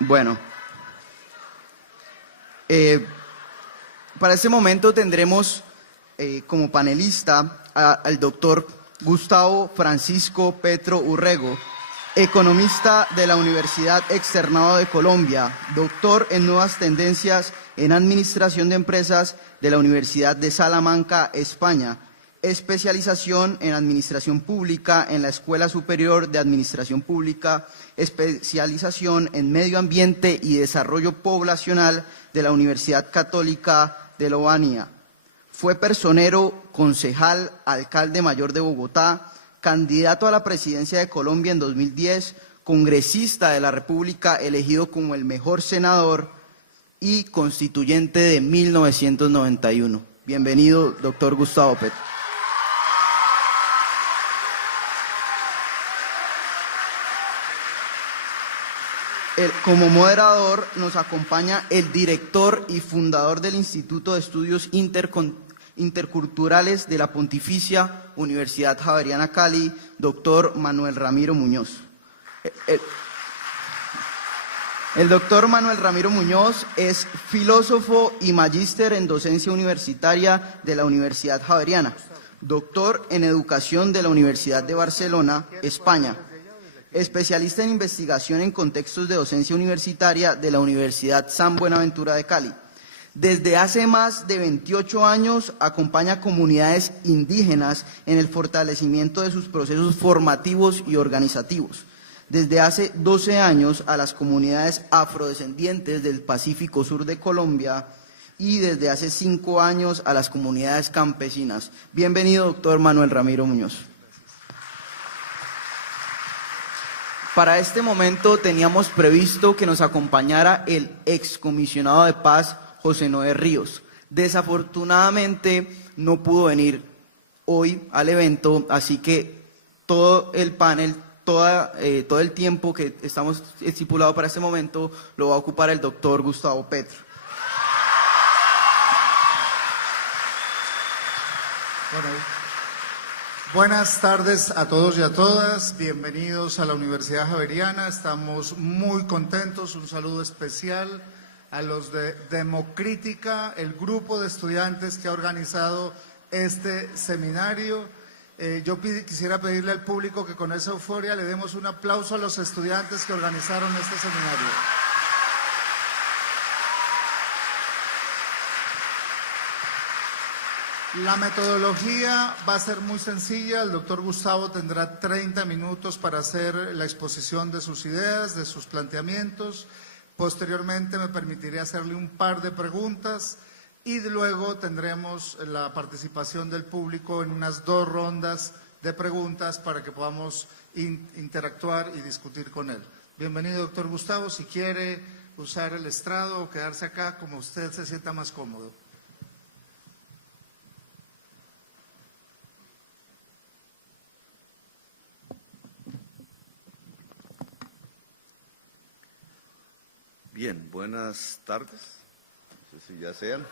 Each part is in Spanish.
Bueno, para este momento tendremos como panelista al doctor Gustavo Francisco Petro Urrego, economista de la Universidad Externado de Colombia, doctor en Nuevas Tendencias en Administración de Empresas de la Universidad de Salamanca, España, especialización en Administración Pública en la Escuela Superior de Administración Pública, especialización en Medio Ambiente y Desarrollo Poblacional de la Universidad Católica de Lovaina. Fue personero, concejal, alcalde mayor de Bogotá, candidato a la presidencia de Colombia en 2010, congresista de la República elegido como el mejor senador y constituyente de 1991. Bienvenido, doctor Gustavo Petro. Como moderador nos acompaña el director y fundador del Instituto de Estudios Interculturales de la Pontificia Universidad Javeriana Cali, doctor Manuel Ramiro Muñoz. El doctor Manuel Ramiro Muñoz es filósofo y magíster en docencia universitaria de la Universidad Javeriana, doctor en educación de la Universidad de Barcelona, España, especialista en investigación en contextos de docencia universitaria de la Universidad San Buenaventura de Cali. Desde hace más de 28 años acompaña a comunidades indígenas en el fortalecimiento de sus procesos formativos y organizativos. Desde hace 12 años a las comunidades afrodescendientes del Pacífico Sur de Colombia y desde hace 5 años a las comunidades campesinas. Bienvenido, doctor Manuel Ramiro Muñoz. Para este momento teníamos previsto que nos acompañara el excomisionado de paz José Noé Ríos. Desafortunadamente no pudo venir hoy al evento, así que todo el panel, todo el tiempo que estamos estipulado para este momento lo va a ocupar el doctor Gustavo Petro. Bueno, buenas tardes a todos y a todas, bienvenidos a la Universidad Javeriana, estamos muy contentos, un saludo especial a los de Democrítica, el grupo de estudiantes que ha organizado este seminario. Yo quisiera pedirle al público que con esa euforia le demos un aplauso a los estudiantes que organizaron este seminario. La metodología va a ser muy sencilla, el doctor Gustavo tendrá 30 minutos para hacer la exposición de sus ideas, de sus planteamientos. Posteriormente me permitiré hacerle un par de preguntas y luego tendremos la participación del público en unas 2 rondas de preguntas para que podamos interactuar y discutir con él. Bienvenido, doctor Gustavo, si quiere usar el estrado o quedarse acá como usted se sienta más cómodo. Bien, buenas tardes, no sé si ya sean.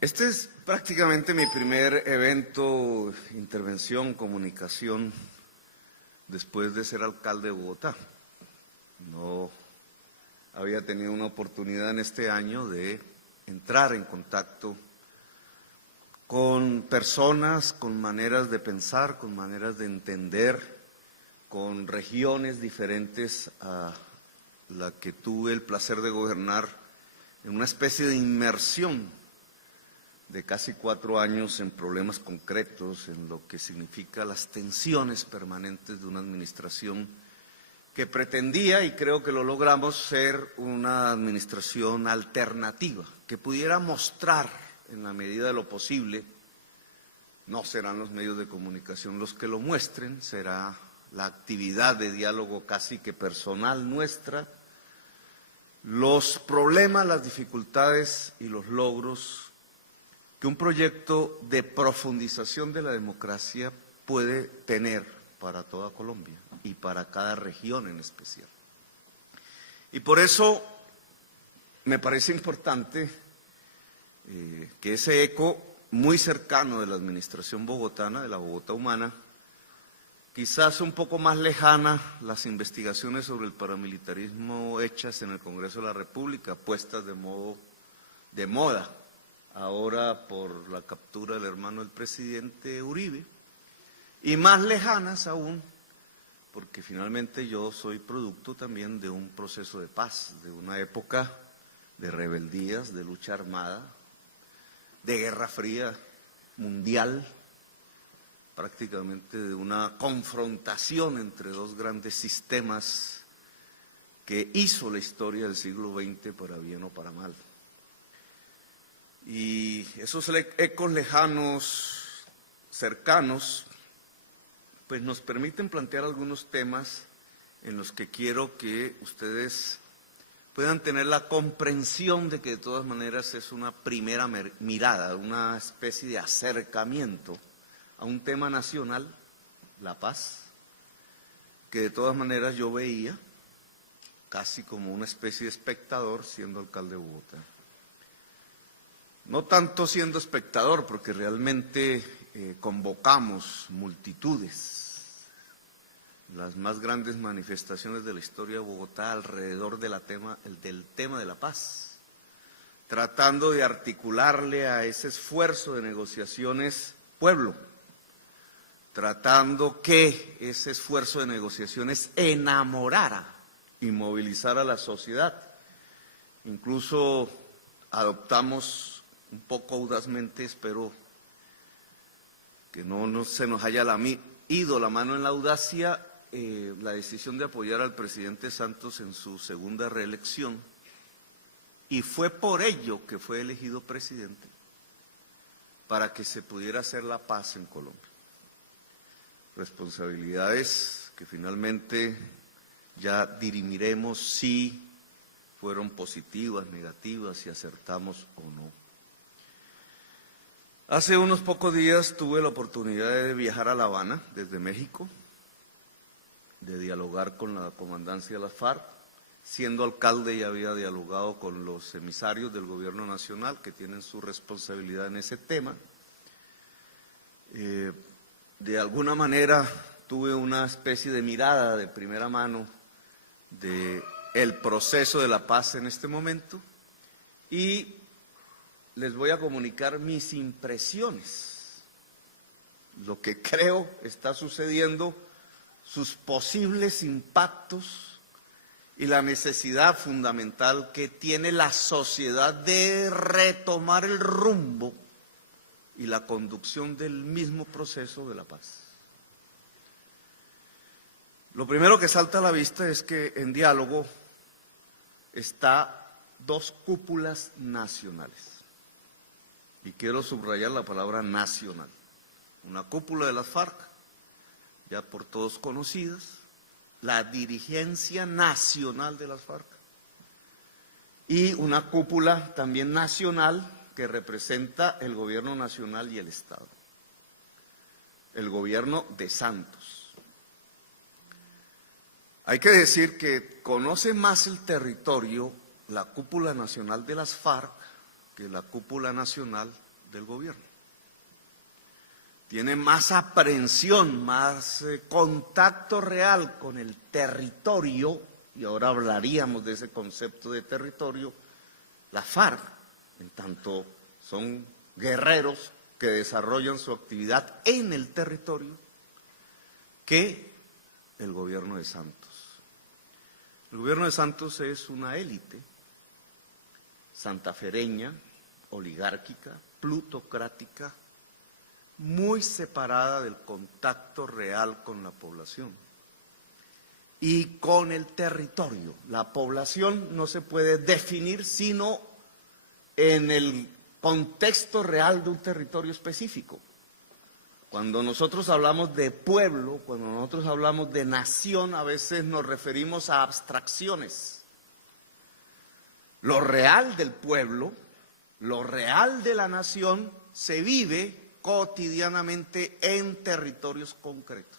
Este es prácticamente mi primer evento, intervención, comunicación, después de ser alcalde de Bogotá. No había tenido una oportunidad en este año de entrar en contacto con personas, con maneras de pensar, con maneras de entender, con regiones diferentes a la que tuve el placer de gobernar, en una especie de inmersión de casi 4 años en problemas concretos, en lo que significa las tensiones permanentes de una administración que pretendía, y creo que lo logramos, ser una administración alternativa, que pudiera mostrar en la medida de lo posible. No serán los medios de comunicación los que lo muestren, será la actividad de diálogo casi que personal nuestra, los problemas, las dificultades y los logros que un proyecto de profundización de la democracia puede tener para toda Colombia y para cada región en especial. Y por eso me parece importante que ese eco muy cercano de la administración bogotana, de la Bogotá humana, quizás un poco más lejana las investigaciones sobre el paramilitarismo hechas en el Congreso de la República, puestas de moda ahora por la captura del hermano del presidente Uribe, y más lejanas aún porque finalmente yo soy producto también de un proceso de paz, de una época de rebeldías, de lucha armada, de guerra fría mundial, prácticamente de una confrontación entre dos grandes sistemas que hizo la historia del siglo XX para bien o para mal. Y esos ecos lejanos, cercanos, pues nos permiten plantear algunos temas en los que quiero que ustedes puedan tener la comprensión de que de todas maneras es una primera mirada, una especie de acercamiento a un tema nacional, la paz, que de todas maneras yo veía casi como una especie de espectador siendo alcalde de Bogotá. No tanto siendo espectador, porque realmente convocamos multitudes, las más grandes manifestaciones de la historia de Bogotá alrededor del tema de la paz, tratando de articularle a ese esfuerzo de negociaciones pueblo, tratando que ese esfuerzo de negociaciones enamorara y movilizara a la sociedad. Incluso adoptamos un poco audazmente, espero que no se nos haya ido la mano en la audacia, la decisión de apoyar al presidente Santos en su segunda reelección, y fue por ello que fue elegido presidente, para que se pudiera hacer la paz en Colombia. Responsabilidades que finalmente ya dirimiremos si fueron positivas, negativas, si acertamos o no. Hace unos pocos días tuve la oportunidad de viajar a La Habana desde México, de dialogar con la comandancia de las FARC. Siendo alcalde ya había dialogado con los emisarios del gobierno nacional que tienen su responsabilidad en ese tema. De alguna manera tuve una especie de mirada de primera mano del proceso de la paz en este momento y les voy a comunicar mis impresiones, lo que creo está sucediendo, sus posibles impactos y la necesidad fundamental que tiene la sociedad de retomar el rumbo y la conducción del mismo proceso de la paz. Lo primero que salta a la vista es que en diálogo está dos cúpulas nacionales. Y quiero subrayar la palabra nacional. Una cúpula de las FARC, ya por todos conocidas, la dirigencia nacional de las FARC, y una cúpula también nacional que representa el gobierno nacional y el Estado, el gobierno de Santos. Hay que decir que conoce más el territorio la cúpula nacional de las FARC que la cúpula nacional del gobierno. Tiene más aprehensión, más contacto real con el territorio, y ahora hablaríamos de ese concepto de territorio, la FARC, en tanto son guerreros que desarrollan su actividad en el territorio, que el gobierno de Santos. El gobierno de Santos es una élite santafereña, oligárquica, plutocrática, muy separada del contacto real con la población y con el territorio. La población no se puede definir sino en el contexto real de un territorio específico. Cuando nosotros hablamos de pueblo, cuando nosotros hablamos de nación, a veces nos referimos a abstracciones. Lo real del pueblo, lo real de la nación, se vive cotidianamente en territorios concretos.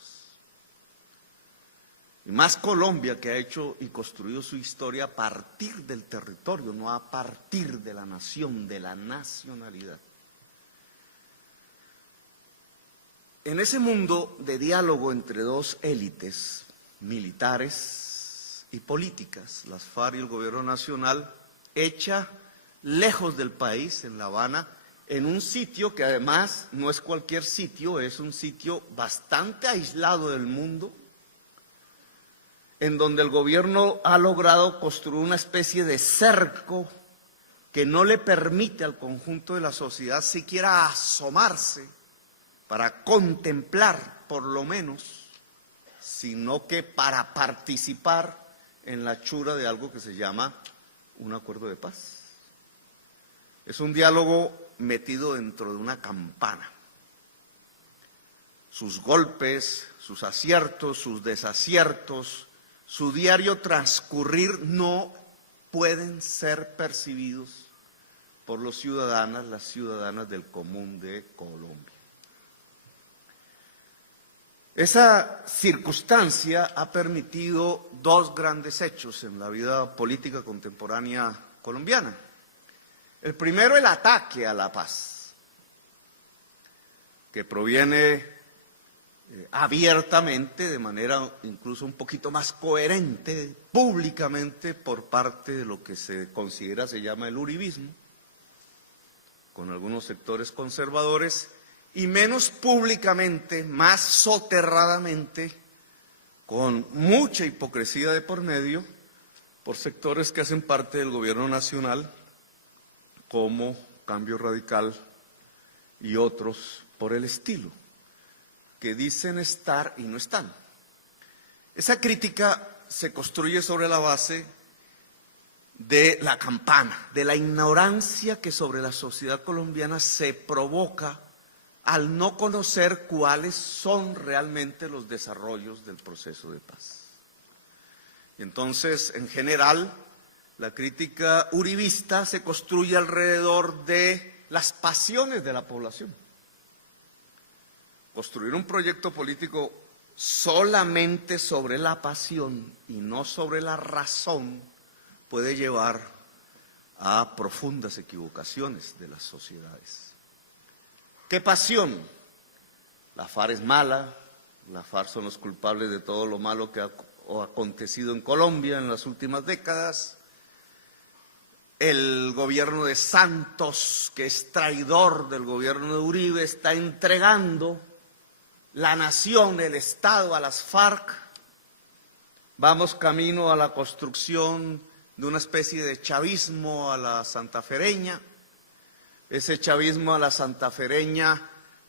Y más Colombia, que ha hecho y construido su historia a partir del territorio, no a partir de la nación, de la nacionalidad. En ese mundo de diálogo entre dos élites, militares y políticas, las FARC y el gobierno nacional, hecha lejos del país, en La Habana, en un sitio que además no es cualquier sitio, es un sitio bastante aislado del mundo, en donde el gobierno ha logrado construir una especie de cerco que no le permite al conjunto de la sociedad siquiera asomarse para contemplar, por lo menos, sino que para participar en la hechura de algo que se llama un acuerdo de paz. Es un diálogo metido dentro de una campana. Sus golpes, sus aciertos, sus desaciertos, su diario transcurrir no pueden ser percibidos por los ciudadanas, las ciudadanas del común de Colombia. Esa circunstancia ha permitido dos grandes hechos en la vida política contemporánea colombiana. El primero, el ataque a la paz, que proviene abiertamente, de manera incluso un poquito más coherente, públicamente, por parte de lo que se considera, se llama el uribismo, con algunos sectores conservadores, y menos públicamente, más soterradamente, con mucha hipocresía de por medio, por sectores que hacen parte del gobierno nacional, como Cambio Radical y otros por el estilo, que dicen estar y no están. Esa crítica se construye sobre la base de la campana, de la ignorancia que sobre la sociedad colombiana se provoca al no conocer cuáles son realmente los desarrollos del proceso de paz. Y entonces, en general, la crítica uribista se construye alrededor de las pasiones de la población. Construir un proyecto político solamente sobre la pasión y no sobre la razón puede llevar a profundas equivocaciones de las sociedades. ¿Qué pasión? La FARC es mala, la FARC son los culpables de todo lo malo que ha acontecido en Colombia en las últimas décadas. El gobierno de Santos, que es traidor del gobierno de Uribe, está entregando la nación, el Estado a las FARC. Vamos camino a la construcción de una especie de chavismo a la santafereña. Ese chavismo a la santafereña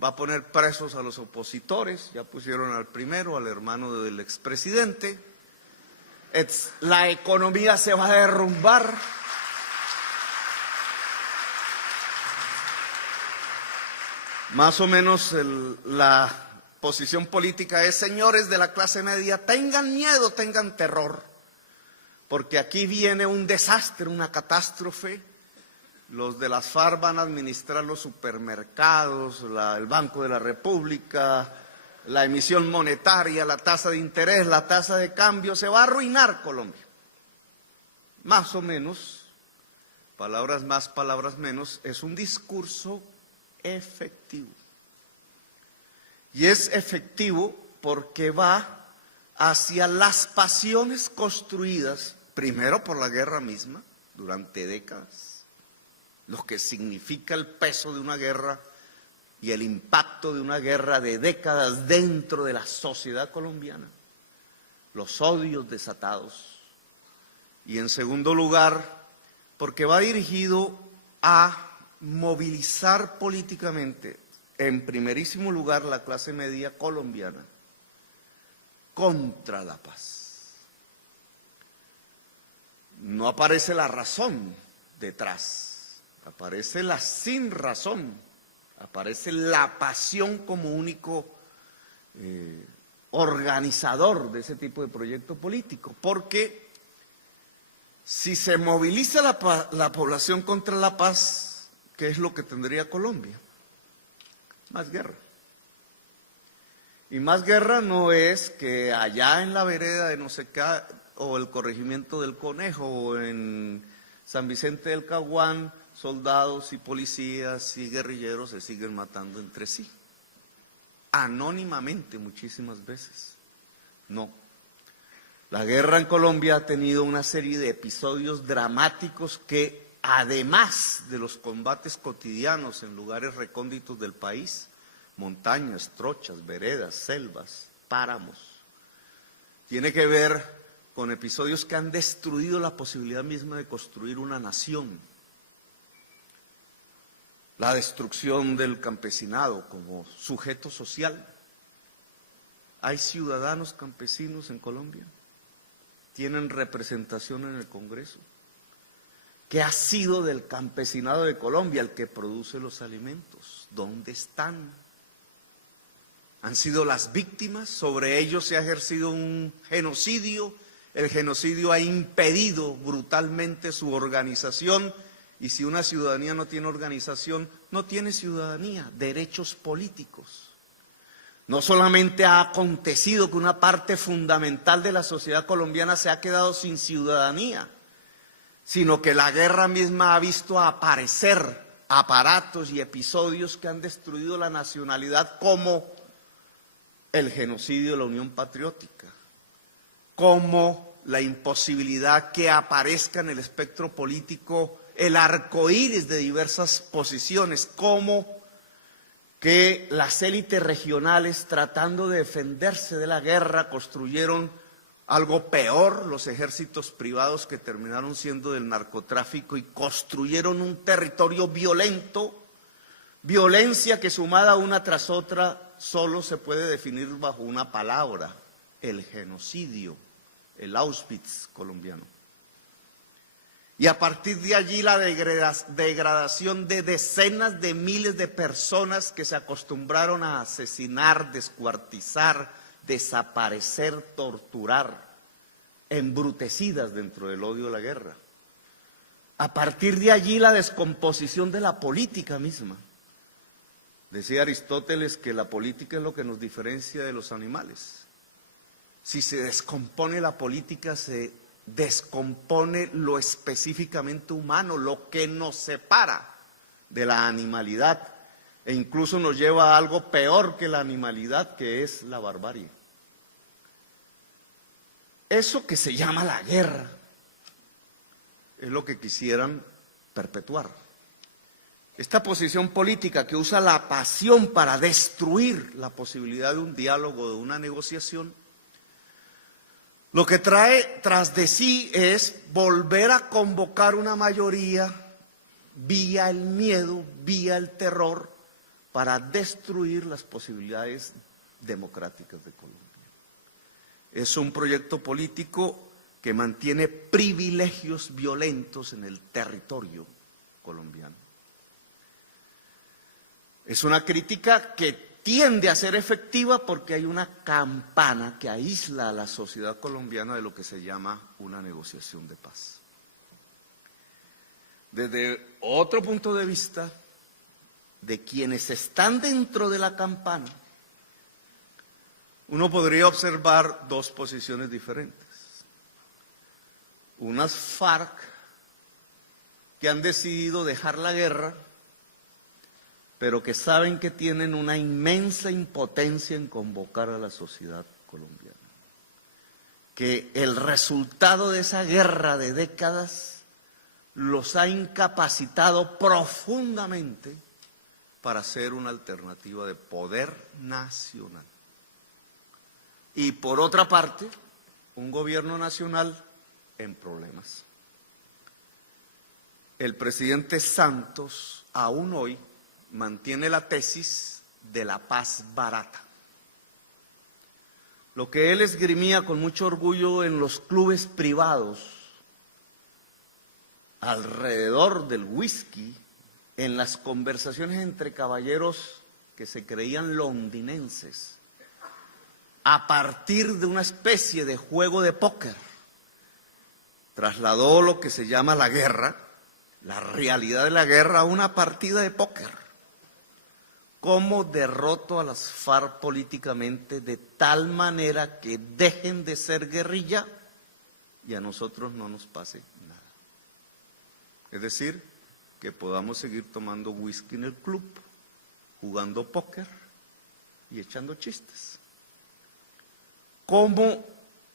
va a poner presos a los opositores, ya pusieron al primero, al hermano del expresidente. La economía se va a derrumbar. Más o menos la posición política es: señores de la clase media, tengan miedo, tengan terror, porque aquí viene un desastre, una catástrofe. Los de las FARC van a administrar los supermercados, el Banco de la República, la emisión monetaria, la tasa de interés, la tasa de cambio. Se va a arruinar Colombia. Más o menos, palabras más, palabras menos, es un discurso efectivo. Y es efectivo porque va hacia las pasiones construidas, primero por la guerra misma, durante décadas, lo que significa el peso de una guerra y el impacto de una guerra de décadas dentro de la sociedad colombiana, los odios desatados. Y en segundo lugar, porque va dirigido a movilizar políticamente, en primerísimo lugar, la clase media colombiana contra la paz. No aparece la razón detrás. Aparece la sin razón, aparece la pasión como único organizador de ese tipo de proyecto político, porque si se moviliza la población contra la paz, ¿qué es lo que tendría Colombia? Más guerra. Y más guerra no es que allá en la vereda de no sé qué, o el corregimiento del Conejo, o en San Vicente del Caguán, soldados y policías y guerrilleros se siguen matando entre sí. anónimamente muchísimas veces. No. La guerra en Colombia ha tenido una serie de episodios dramáticos que, además de los combates cotidianos en lugares recónditos del país, montañas, trochas, veredas, selvas, páramos, tiene que ver con episodios que han destruido la posibilidad misma de construir una nación. La destrucción del campesinado como sujeto social. ¿Hay ciudadanos campesinos en Colombia? ¿Tienen representación en el Congreso? ¿Qué ha sido del campesinado de Colombia, el que produce los alimentos? ¿Dónde están? ¿Han sido las víctimas? ¿Sobre ellos se ha ejercido un genocidio? El genocidio ha impedido brutalmente su organización, y si una ciudadanía no tiene organización, no tiene ciudadanía, derechos políticos. No solamente ha acontecido que una parte fundamental de la sociedad colombiana se ha quedado sin ciudadanía, sino que la guerra misma ha visto aparecer aparatos y episodios que han destruido la nacionalidad, como el genocidio de la Unión Patriótica, como la imposibilidad que aparezca en el espectro político el arcoíris de diversas posiciones, como que las élites regionales, tratando de defenderse de la guerra, construyeron algo peor, los ejércitos privados que terminaron siendo del narcotráfico, y construyeron un territorio violento, violencia que sumada una tras otra solo se puede definir bajo una palabra: el genocidio, el Auschwitz colombiano. Y a partir de allí la degradación de decenas de miles de personas que se acostumbraron a asesinar, descuartizar, desaparecer, torturar, embrutecidas dentro del odio de la guerra. A partir de allí la descomposición de la política misma. Decía Aristóteles que la política es lo que nos diferencia de los animales. Si se descompone la política, se descompone lo específicamente humano, lo que nos separa de la animalidad, e incluso nos lleva a algo peor que la animalidad, que es la barbarie. Eso que se llama la guerra es lo que quisieran perpetuar. Esta posición política que usa la pasión para destruir la posibilidad de un diálogo, de una negociación, lo que trae tras de sí es volver a convocar una mayoría vía el miedo, vía el terror, para destruir las posibilidades democráticas de Colombia. Es un proyecto político que mantiene privilegios violentos en el territorio colombiano. Es una crítica que tiende a ser efectiva porque hay una campana que aísla a la sociedad colombiana de lo que se llama una negociación de paz. Desde otro punto de vista, de quienes están dentro de la campana, uno podría observar dos posiciones diferentes. Unas FARC que han decidido dejar la guerra, pero que saben que tienen una inmensa impotencia en convocar a la sociedad colombiana. Que el resultado de esa guerra de décadas los ha incapacitado profundamente para ser una alternativa de poder nacional. Y por otra parte, un gobierno nacional en problemas. El presidente Santos, aún hoy, mantiene la tesis de la paz barata. Lo que él esgrimía con mucho orgullo en los clubes privados, alrededor del whisky, en las conversaciones entre caballeros que se creían londinenses, a partir de una especie de juego de póker, trasladó lo que se llama la guerra, la realidad de la guerra, a una partida de póker. ¿Cómo derroto a las FARC políticamente de tal manera que dejen de ser guerrilla y a nosotros no nos pase nada? Es decir, que podamos seguir tomando whisky en el club, jugando póker, y echando chistes. Cómo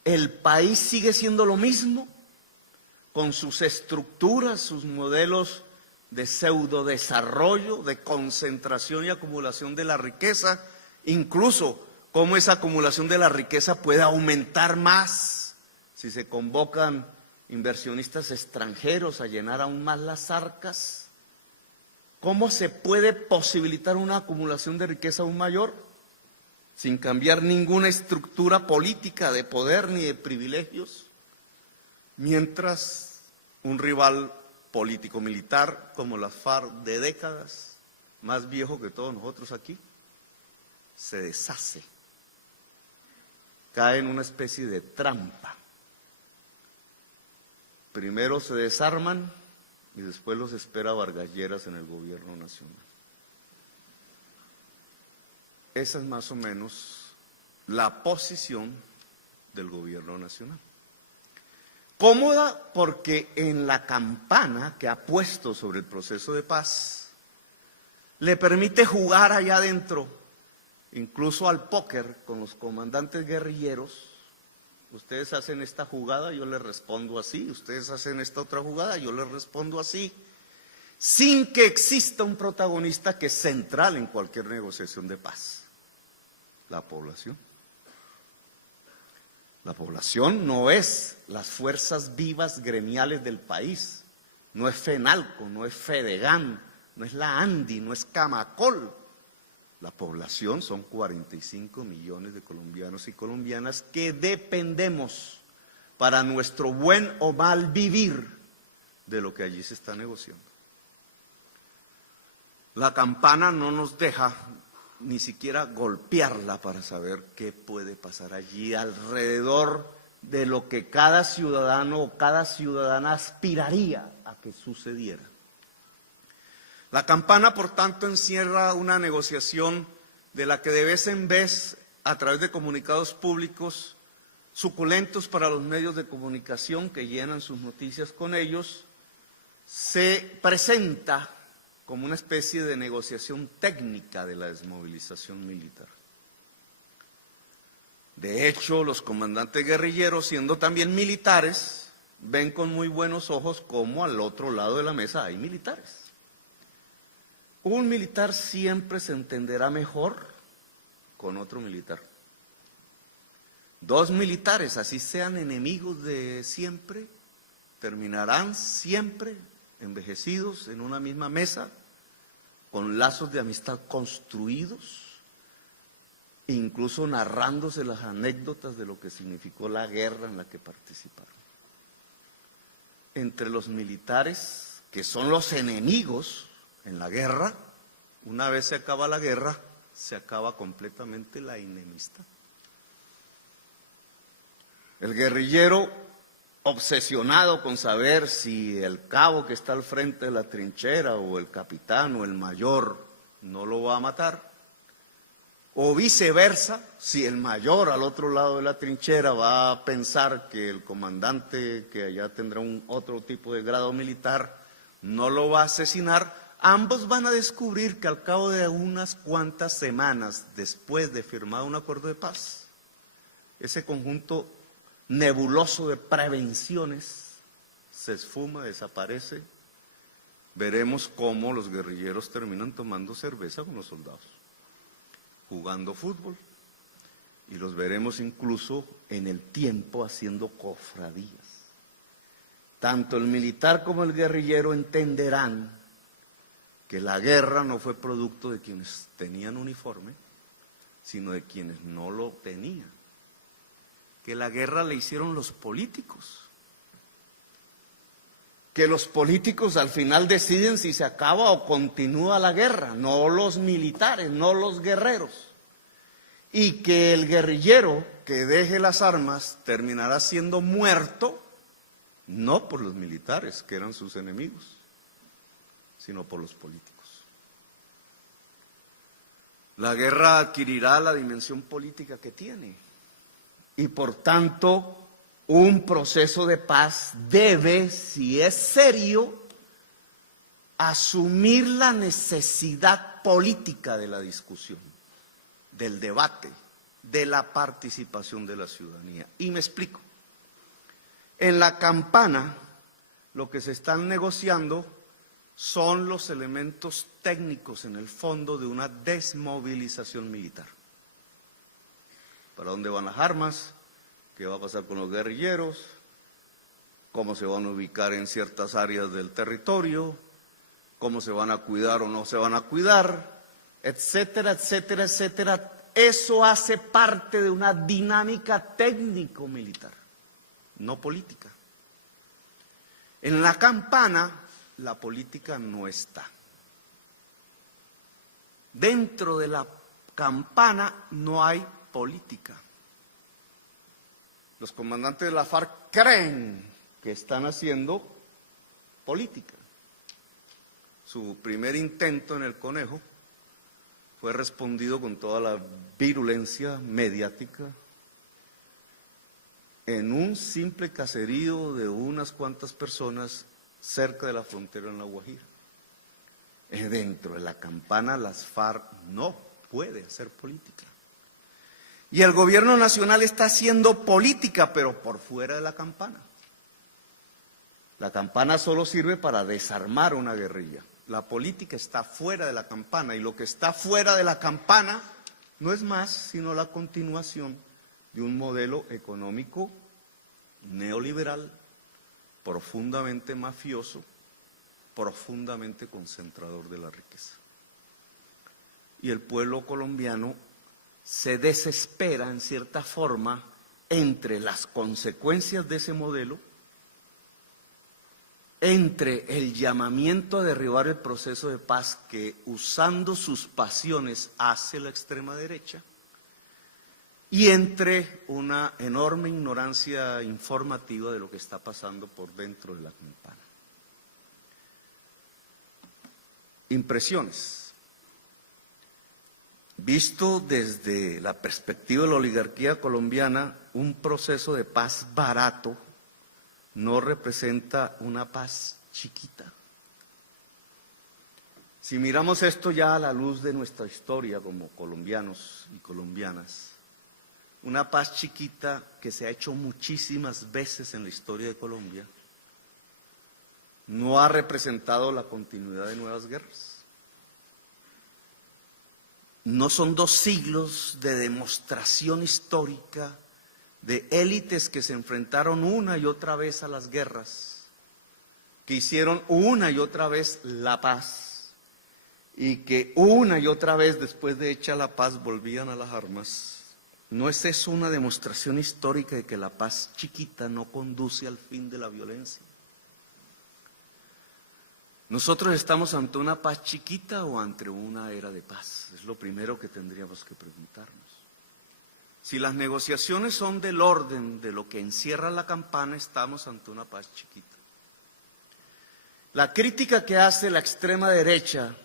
el país sigue siendo lo mismo, con sus estructuras, sus modelos de pseudo-desarrollo, de concentración y acumulación de la riqueza, incluso cómo esa acumulación de la riqueza puede aumentar más si se convocan inversionistas extranjeros a llenar aún más las arcas. ¿Cómo se puede posibilitar una acumulación de riqueza aún mayor sin cambiar ninguna estructura política de poder ni de privilegios? Mientras un rival político-militar como las FARC de décadas, más viejo que todos nosotros aquí, se deshace, cae en una especie de trampa. Primero se desarman y después los espera Vargas Lleras en el gobierno nacional. Esa es más o menos la posición del gobierno nacional. Cómoda porque en la campana que ha puesto sobre el proceso de paz le permite jugar allá adentro, incluso al póker con los comandantes guerrilleros. Ustedes hacen esta jugada, yo les respondo así. Ustedes hacen esta otra jugada, yo les respondo así. Sin que exista un protagonista que es central en cualquier negociación de paz: la población. La población no es las fuerzas vivas gremiales del país, no es FENALCO, no es FEDEGAN, no es la ANDI, no es Camacol. La población son 45 millones de colombianos y colombianas que dependemos para nuestro buen o mal vivir de lo que allí se está negociando. La campana no nos deja ni siquiera golpearla para saber qué puede pasar allí alrededor de lo que cada ciudadano o cada ciudadana aspiraría a que sucediera. La campana, por tanto, encierra una negociación de la que de vez en vez, a través de comunicados públicos suculentos para los medios de comunicación que llenan sus noticias con ellos, se presenta como una especie de negociación técnica de la desmovilización militar. De hecho, los comandantes guerrilleros, siendo también militares, ven con muy buenos ojos cómo al otro lado de la mesa hay militares. Un militar siempre se entenderá mejor con otro militar. Dos militares, así sean enemigos de siempre, terminarán siempre envejecidos en una misma mesa, con lazos de amistad construidos, incluso narrándose las anécdotas de lo que significó la guerra en la que participaron. Entre los militares, que son los enemigos en la guerra, una vez se acaba la guerra, se acaba completamente la enemistad. El guerrillero, obsesionado con saber si el cabo que está al frente de la trinchera o el capitán o el mayor no lo va a matar, o viceversa, si el mayor al otro lado de la trinchera va a pensar que el comandante, que allá tendrá otro tipo de grado militar, no lo va a asesinar, ambos van a descubrir que al cabo de unas cuantas semanas después de firmado un acuerdo de paz, ese conjunto nebuloso de prevenciones se esfuma, desaparece. Veremos cómo los guerrilleros terminan tomando cerveza con los soldados, jugando fútbol, y los veremos incluso en el tiempo haciendo cofradías. Tanto el militar como el guerrillero entenderán que la guerra no fue producto de quienes tenían uniforme, sino de quienes no lo tenían. Que la guerra la hicieron los políticos. Que los políticos al final deciden si se acaba o continúa la guerra, no los militares, no los guerreros. Y que el guerrillero que deje las armas terminará siendo muerto, no por los militares, que eran sus enemigos, sino por los políticos. La guerra adquirirá la dimensión política que tiene. Y por tanto, un proceso de paz debe, si es serio, asumir la necesidad política de la discusión. del debate, de la participación de la ciudadanía. Y me explico. En la campana, lo que se están negociando son los elementos técnicos en el fondo de una desmovilización militar. ¿Para dónde van las armas? ¿Qué va a pasar con los guerrilleros? ¿Cómo se van a ubicar en ciertas áreas del territorio? ¿Cómo se van a cuidar o no se van a cuidar? Etcétera, etcétera, etcétera. Eso hace parte de una dinámica técnico-militar, no política. En la campana, la política no está. Dentro de la campana no hay política. Los comandantes de la FARC creen que están haciendo política. Su primer intento en el Conejo fue respondido con toda la virulencia mediática en un simple caserío de unas cuantas personas cerca de la frontera en La Guajira. Dentro de la campana las FARC no puede hacer política. Y el gobierno nacional está haciendo política, pero por fuera de la campana. La campana solo sirve para desarmar una guerrilla. La política está fuera de la campana, y lo que está fuera de la campana no es más sino la continuación de un modelo económico neoliberal, profundamente mafioso, profundamente concentrador de la riqueza. Y el pueblo colombiano se desespera en cierta forma entre las consecuencias de ese modelo, entre el llamamiento a derribar el proceso de paz que, usando sus pasiones, hace la extrema derecha, y entre una enorme ignorancia informativa de lo que está pasando por dentro de la campana. Impresiones. Visto desde la perspectiva de la oligarquía colombiana, un proceso de paz barato no representa una paz chiquita. Si miramos esto ya a la luz de nuestra historia como colombianos y colombianas, una paz chiquita que se ha hecho muchísimas veces en la historia de Colombia, no ha representado la continuidad de nuevas guerras. No son 2 siglos de demostración histórica de élites que se enfrentaron una y otra vez a las guerras, que hicieron una y otra vez la paz, y que una y otra vez después de hecha la paz volvían a las armas. ¿No es eso una demostración histórica de que la paz chiquita no conduce al fin de la violencia? ¿Nosotros estamos ante una paz chiquita o ante una era de paz? Es lo primero que tendríamos que preguntarnos. Si las negociaciones son del orden de lo que encierra la campana, estamos ante una paz chiquita. La crítica que hace la extrema derecha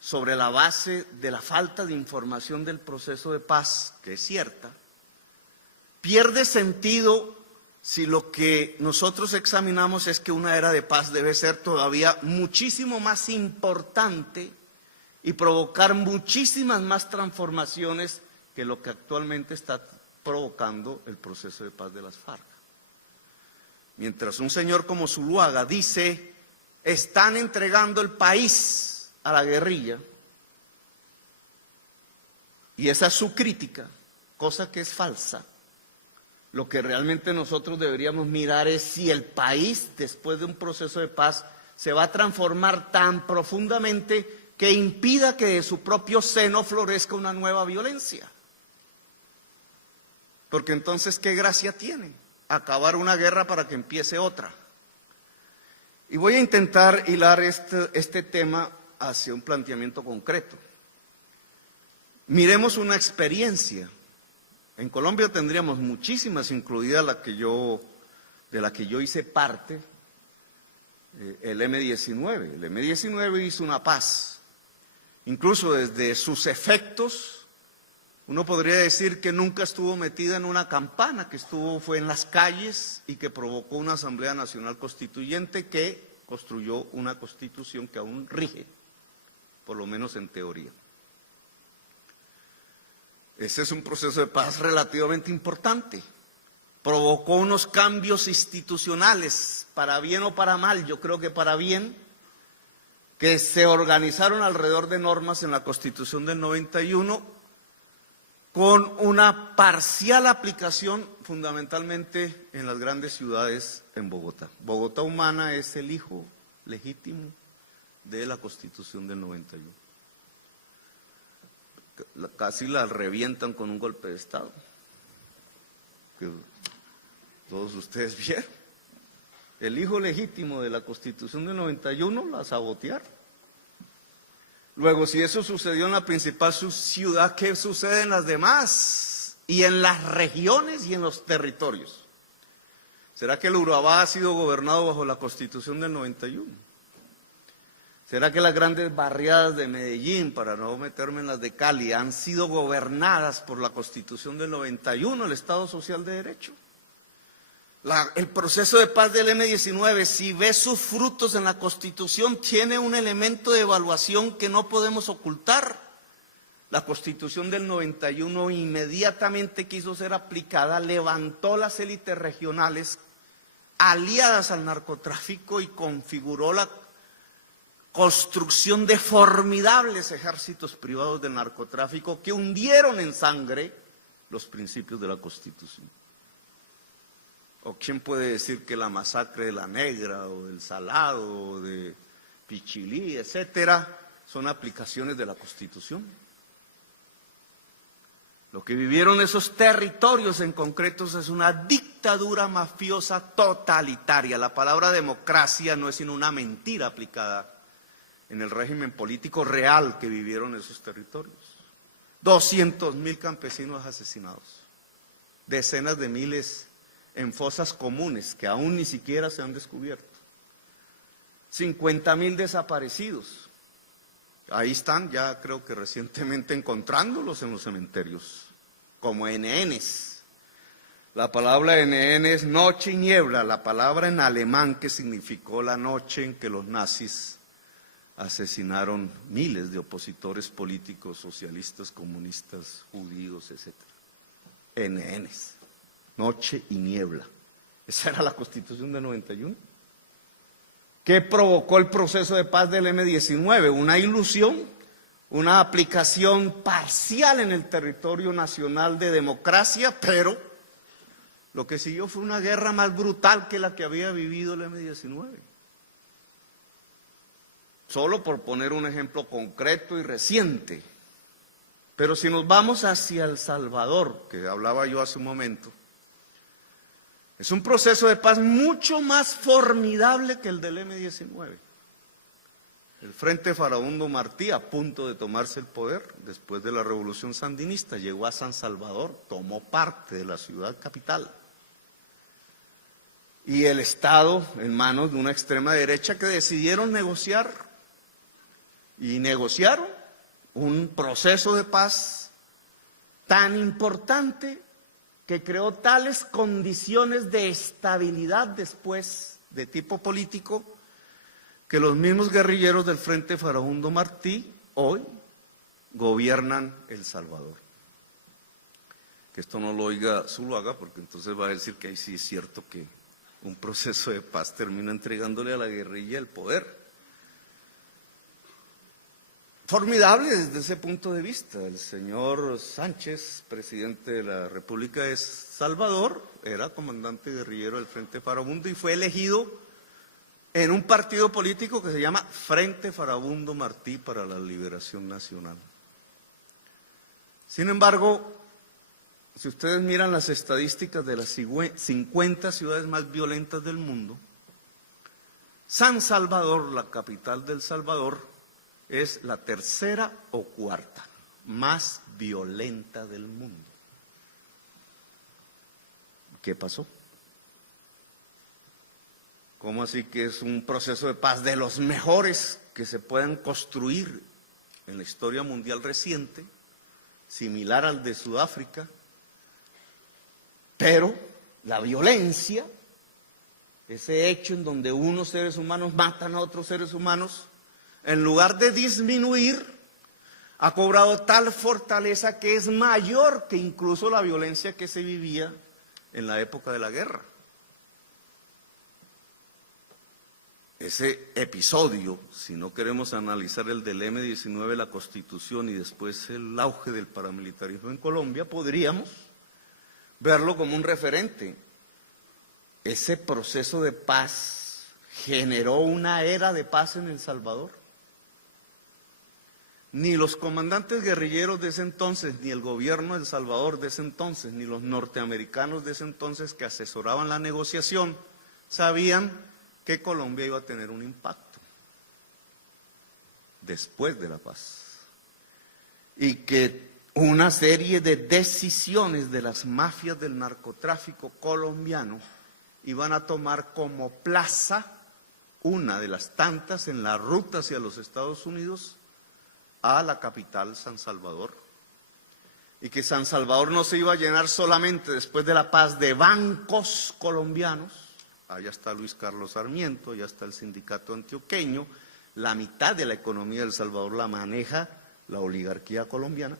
sobre la base de la falta de información del proceso de paz, que es cierta, pierde sentido si lo que nosotros examinamos es que una era de paz debe ser todavía muchísimo más importante y provocar muchísimas más transformaciones que lo que actualmente está provocando el proceso de paz de las FARC. Mientras un señor como Zuluaga dice, están entregando el país a la guerrilla, y esa es su crítica, cosa que es falsa. Lo que realmente nosotros deberíamos mirar es si el país, después de un proceso de paz, se va a transformar tan profundamente que impida que de su propio seno florezca una nueva violencia. Porque entonces, ¿qué gracia tiene acabar una guerra para que empiece otra? Y voy a intentar hilar este tema hacia un planteamiento concreto. Miremos una experiencia. En Colombia tendríamos muchísimas, incluida de la que yo hice parte, el M-19. El M-19 hizo una paz. Incluso desde sus efectos, uno podría decir que nunca estuvo metida en una campana, que fue en las calles y que provocó una Asamblea Nacional Constituyente que construyó una constitución que aún rige, por lo menos en teoría. Ese es un proceso de paz relativamente importante. Provocó unos cambios institucionales, para bien o para mal, yo creo que para bien, que se organizaron alrededor de normas en la Constitución del 91, con una parcial aplicación fundamentalmente en las grandes ciudades en Bogotá. Bogotá Humana es el hijo legítimo de la Constitución del 91. Casi la revientan con un golpe de Estado, que todos ustedes vieron. El hijo legítimo de la Constitución del 91 la sabotearon. Luego, si eso sucedió en la principal ciudad, ¿qué sucede en las demás? Y en las regiones y en los territorios. ¿Será que el Urabá ha sido gobernado bajo la Constitución del 91? ¿Será que las grandes barriadas de Medellín, para no meterme en las de Cali, han sido gobernadas por la Constitución del 91, el Estado Social de Derecho? El proceso de paz del M-19, si ve sus frutos en la Constitución, tiene un elemento de evaluación que no podemos ocultar. La Constitución del 91 inmediatamente quiso ser aplicada, levantó las élites regionales aliadas al narcotráfico y configuró la construcción de formidables ejércitos privados del narcotráfico que hundieron en sangre los principios de la Constitución. ¿O quién puede decir que la masacre de La Negra o del Salado o de Pichilí, etcétera, son aplicaciones de la Constitución? Lo que vivieron esos territorios en concretos es una dictadura mafiosa totalitaria. La palabra democracia no es sino una mentira aplicada en el régimen político real que vivieron esos territorios. 200.000 campesinos asesinados, decenas de miles en fosas comunes que aún ni siquiera se han descubierto, 50.000 desaparecidos. Ahí están, ya creo que recientemente encontrándolos en los cementerios, como NNs. La palabra NN es noche y niebla, la palabra en alemán que significó la noche en que los nazis asesinaron miles de opositores políticos, socialistas, comunistas, judíos, etc. NNs, noche y niebla. Esa era la Constitución del 91. ¿Qué provocó el proceso de paz del M-19? Una ilusión, una aplicación parcial en el territorio nacional de democracia, pero lo que siguió fue una guerra más brutal que la que había vivido el M-19. Solo por poner un ejemplo concreto y reciente. Pero si nos vamos hacia El Salvador, que hablaba yo hace un momento, es un proceso de paz mucho más formidable que el del M-19. El Frente Farabundo Martí, a punto de tomarse el poder después de la revolución sandinista, llegó a San Salvador, tomó parte de la ciudad capital. Y el Estado en manos de una extrema derecha que decidieron negociar. Y negociaron un proceso de paz tan importante que creó tales condiciones de estabilidad después de tipo político que los mismos guerrilleros del Frente Farabundo Martí hoy gobiernan El Salvador. Que esto no lo oiga Zuluaga, porque entonces va a decir que ahí sí es cierto que un proceso de paz termina entregándole a la guerrilla el poder. Formidable desde ese punto de vista. El señor Sánchez, presidente de la República de Salvador, era comandante guerrillero del Frente Farabundo y fue elegido en un partido político que se llama Frente Farabundo Martí para la Liberación Nacional. Sin embargo, si ustedes miran las estadísticas de las 50 ciudades más violentas del mundo, San Salvador, la capital de El Salvador, es la tercera o cuarta más violenta del mundo. ¿Qué pasó? ¿Cómo así que es un proceso de paz de los mejores que se puedan construir en la historia mundial reciente, similar al de Sudáfrica? Pero la violencia, ese hecho en donde unos seres humanos matan a otros seres humanos, en lugar de disminuir, ha cobrado tal fortaleza que es mayor que incluso la violencia que se vivía en la época de la guerra. Ese episodio, si no queremos analizar el del M-19, la Constitución y después el auge del paramilitarismo en Colombia, podríamos verlo como un referente. Ese proceso de paz generó una era de paz en El Salvador. Ni los comandantes guerrilleros de ese entonces, ni el gobierno de El Salvador de ese entonces, ni los norteamericanos de ese entonces que asesoraban la negociación, sabían que Colombia iba a tener un impacto después de la paz. Y que una serie de decisiones de las mafias del narcotráfico colombiano iban a tomar como plaza, una de las tantas en la ruta hacia los Estados Unidos, a la capital, San Salvador, y que San Salvador no se iba a llenar solamente después de la paz de bancos colombianos. Allá está Luis Carlos Sarmiento, allá está el sindicato antioqueño, la mitad de la economía de El Salvador la maneja la oligarquía colombiana,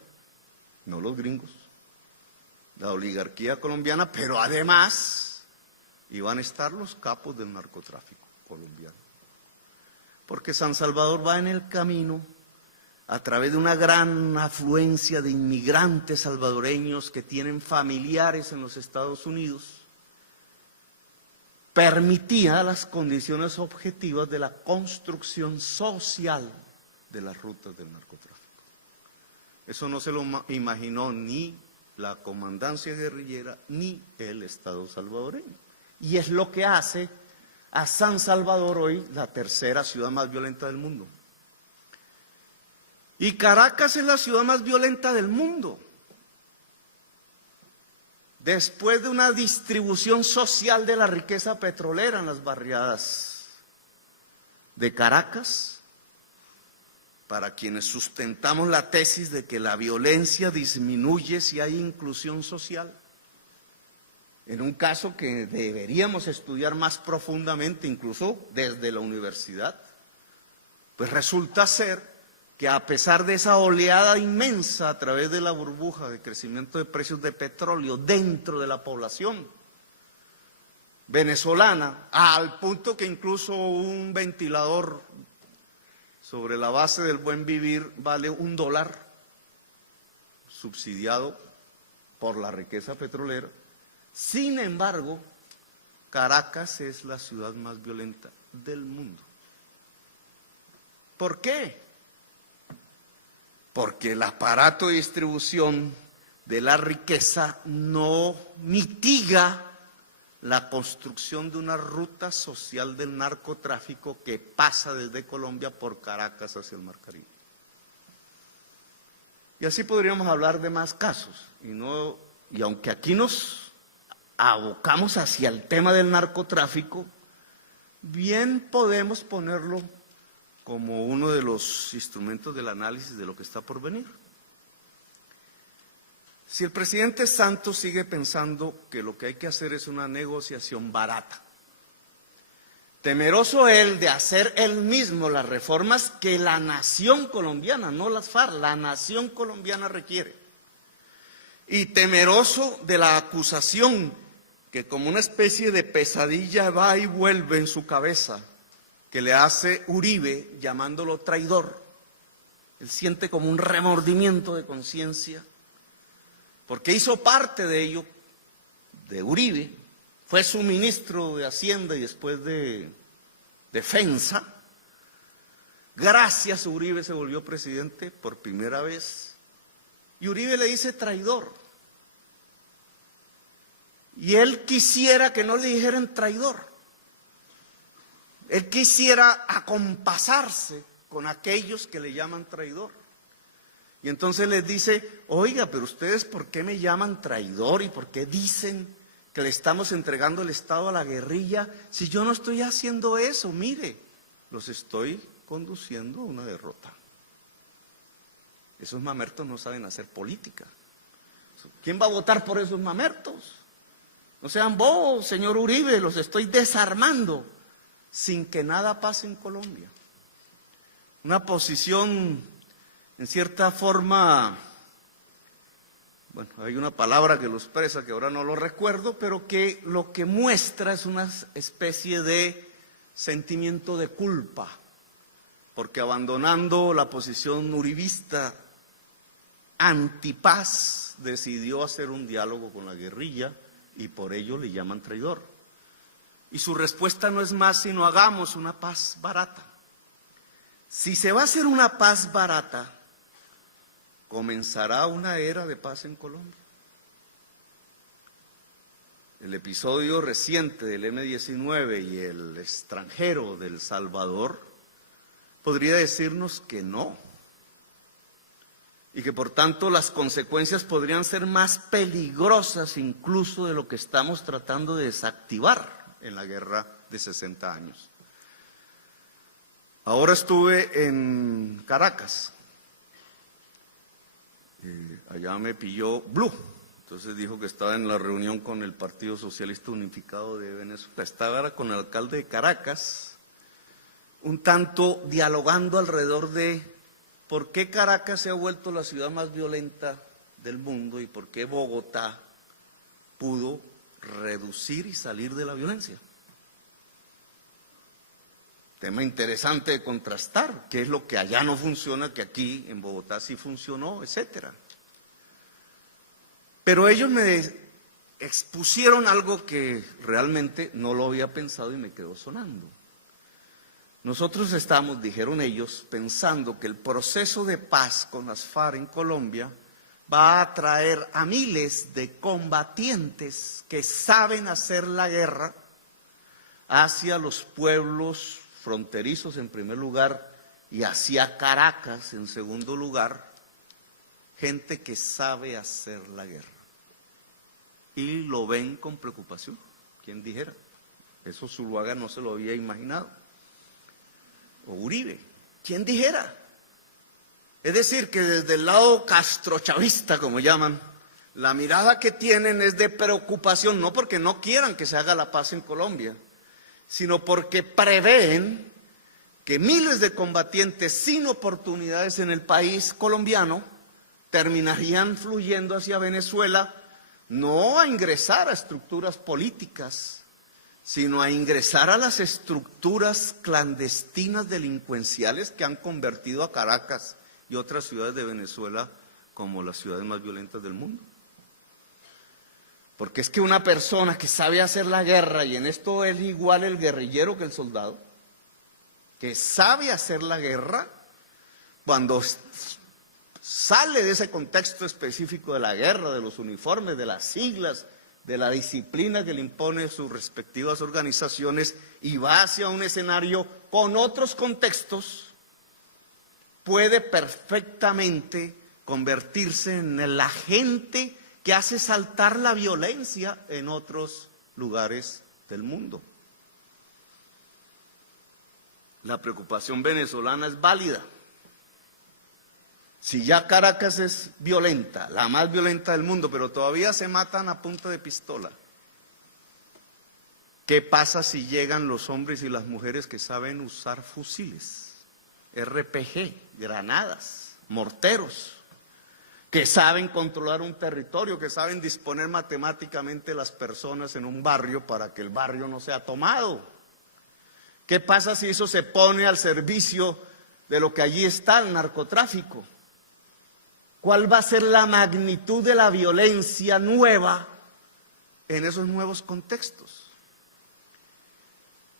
no los gringos, la oligarquía colombiana, pero además iban a estar los capos del narcotráfico colombiano, porque San Salvador va en el camino a través de una gran afluencia de inmigrantes salvadoreños que tienen familiares en los Estados Unidos, permitía las condiciones objetivas de la construcción social de las rutas del narcotráfico. Eso no se lo imaginó ni la comandancia guerrillera ni el Estado salvadoreño. Y es lo que hace a San Salvador hoy la tercera ciudad más violenta del mundo. Y Caracas es la ciudad más violenta del mundo. Después de una distribución social de la riqueza petrolera en las barriadas de Caracas, para quienes sustentamos la tesis de que la violencia disminuye si hay inclusión social, en un caso que deberíamos estudiar más profundamente, incluso desde la universidad, pues resulta ser que a pesar de esa oleada inmensa a través de la burbuja de crecimiento de precios de petróleo dentro de la población venezolana, al punto que incluso un ventilador sobre la base del buen vivir vale $1, subsidiado por la riqueza petrolera. Sin embargo, Caracas es la ciudad más violenta del mundo. ¿Por qué? Porque el aparato de distribución de la riqueza no mitiga la construcción de una ruta social del narcotráfico que pasa desde Colombia por Caracas hacia el Mar Caribe. Y así podríamos hablar de más casos. Y aunque aquí nos abocamos hacia el tema del narcotráfico, bien podemos ponerlo como uno de los instrumentos del análisis de lo que está por venir. Si el presidente Santos sigue pensando que lo que hay que hacer es una negociación barata, temeroso él de hacer él mismo las reformas que la nación colombiana, no las FARC, la nación colombiana requiere, y temeroso de la acusación que como una especie de pesadilla va y vuelve en su cabeza, que le hace Uribe llamándolo traidor. Él siente como un remordimiento de conciencia, porque hizo parte de ello, de Uribe, fue su ministro de Hacienda y después de Defensa. Gracias a Uribe se volvió presidente por primera vez, y Uribe le dice traidor. Y él quisiera que no le dijeran traidor. Él quisiera acompasarse con aquellos que le llaman traidor. Y entonces les dice, oiga, pero ustedes ¿por qué me llaman traidor? ¿Y por qué dicen que le estamos entregando el Estado a la guerrilla? Si yo no estoy haciendo eso, mire, los estoy conduciendo a una derrota. Esos mamertos no saben hacer política. ¿Quién va a votar por esos mamertos? No sean bobos, señor Uribe, los estoy desarmando sin que nada pase en Colombia. Una posición en cierta forma, bueno, hay una palabra que lo expresa que ahora no lo recuerdo, pero que lo que muestra es una especie de sentimiento de culpa, porque abandonando la posición uribista antipaz, decidió hacer un diálogo con la guerrilla y por ello le llaman traidor. Y su respuesta no es más sino hagamos una paz barata. Si se va a hacer una paz barata, comenzará una era de paz en Colombia. El episodio reciente del M-19 y el extranjero del Salvador podría decirnos que no, y que por tanto las consecuencias podrían ser más peligrosas incluso de lo que estamos tratando de desactivar en la guerra de 60 años. Ahora estuve en Caracas. Allá me pilló Blue, entonces dijo que estaba en la reunión con el Partido Socialista Unificado de Venezuela. Estaba con el alcalde de Caracas, un tanto dialogando alrededor de por qué Caracas se ha vuelto la ciudad más violenta del mundo y por qué Bogotá pudo reducir y salir de la violencia. Tema interesante de contrastar, qué es lo que allá no funciona, que aquí en Bogotá sí funcionó, etcétera. Pero ellos me expusieron algo que realmente no lo había pensado y me quedó sonando. Nosotros estamos, dijeron ellos, pensando que el proceso de paz con las FARC en Colombia va a atraer a miles de combatientes que saben hacer la guerra hacia los pueblos fronterizos en primer lugar y hacia Caracas en segundo lugar, gente que sabe hacer la guerra. Y lo ven con preocupación, ¿quién dijera? Eso Zuluaga no se lo había imaginado. O Uribe, ¿quién dijera? Es decir, que desde el lado castrochavista, como llaman, la mirada que tienen es de preocupación, no porque no quieran que se haga la paz en Colombia, sino porque prevén que miles de combatientes sin oportunidades en el país colombiano terminarían fluyendo hacia Venezuela, no a ingresar a estructuras políticas, sino a ingresar a las estructuras clandestinas delincuenciales que han convertido a Caracas y otras ciudades de Venezuela como las ciudades más violentas del mundo. Porque es que una persona que sabe hacer la guerra, y en esto es igual el guerrillero que el soldado, que sabe hacer la guerra, cuando sale de ese contexto específico de la guerra, de los uniformes, de las siglas, de la disciplina que le impone sus respectivas organizaciones y va hacia un escenario con otros contextos, puede perfectamente convertirse en el agente que hace saltar la violencia en otros lugares del mundo. La preocupación venezolana es válida. Si ya Caracas es violenta, la más violenta del mundo, pero todavía se matan a punta de pistola, ¿qué pasa si llegan los hombres y las mujeres que saben usar fusiles, RPG, granadas, morteros, que saben controlar un territorio, que saben disponer matemáticamente las personas en un barrio para que el barrio no sea tomado? ¿Qué pasa si eso se pone al servicio de lo que allí está, el narcotráfico? ¿Cuál va a ser la magnitud de la violencia nueva en esos nuevos contextos?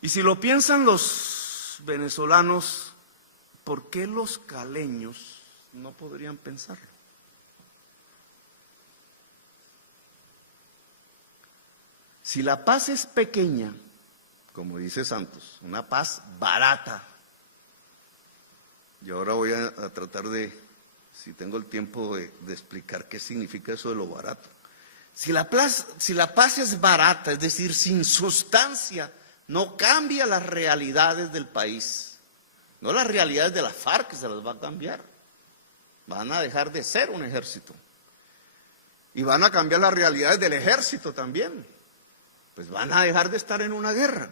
Y si lo piensan los venezolanos, ¿por qué los caleños no podrían pensarlo? Si la paz es pequeña, como dice Santos, una paz barata, y ahora voy a tratar de, si tengo el tiempo de explicar qué significa eso de lo barato. Si la paz es barata, es decir, sin sustancia, no cambia las realidades del país, no las realidades de las FARC que se las va a cambiar, van a dejar de ser un ejército, y van a cambiar las realidades del ejército también, pues van a dejar de estar en una guerra,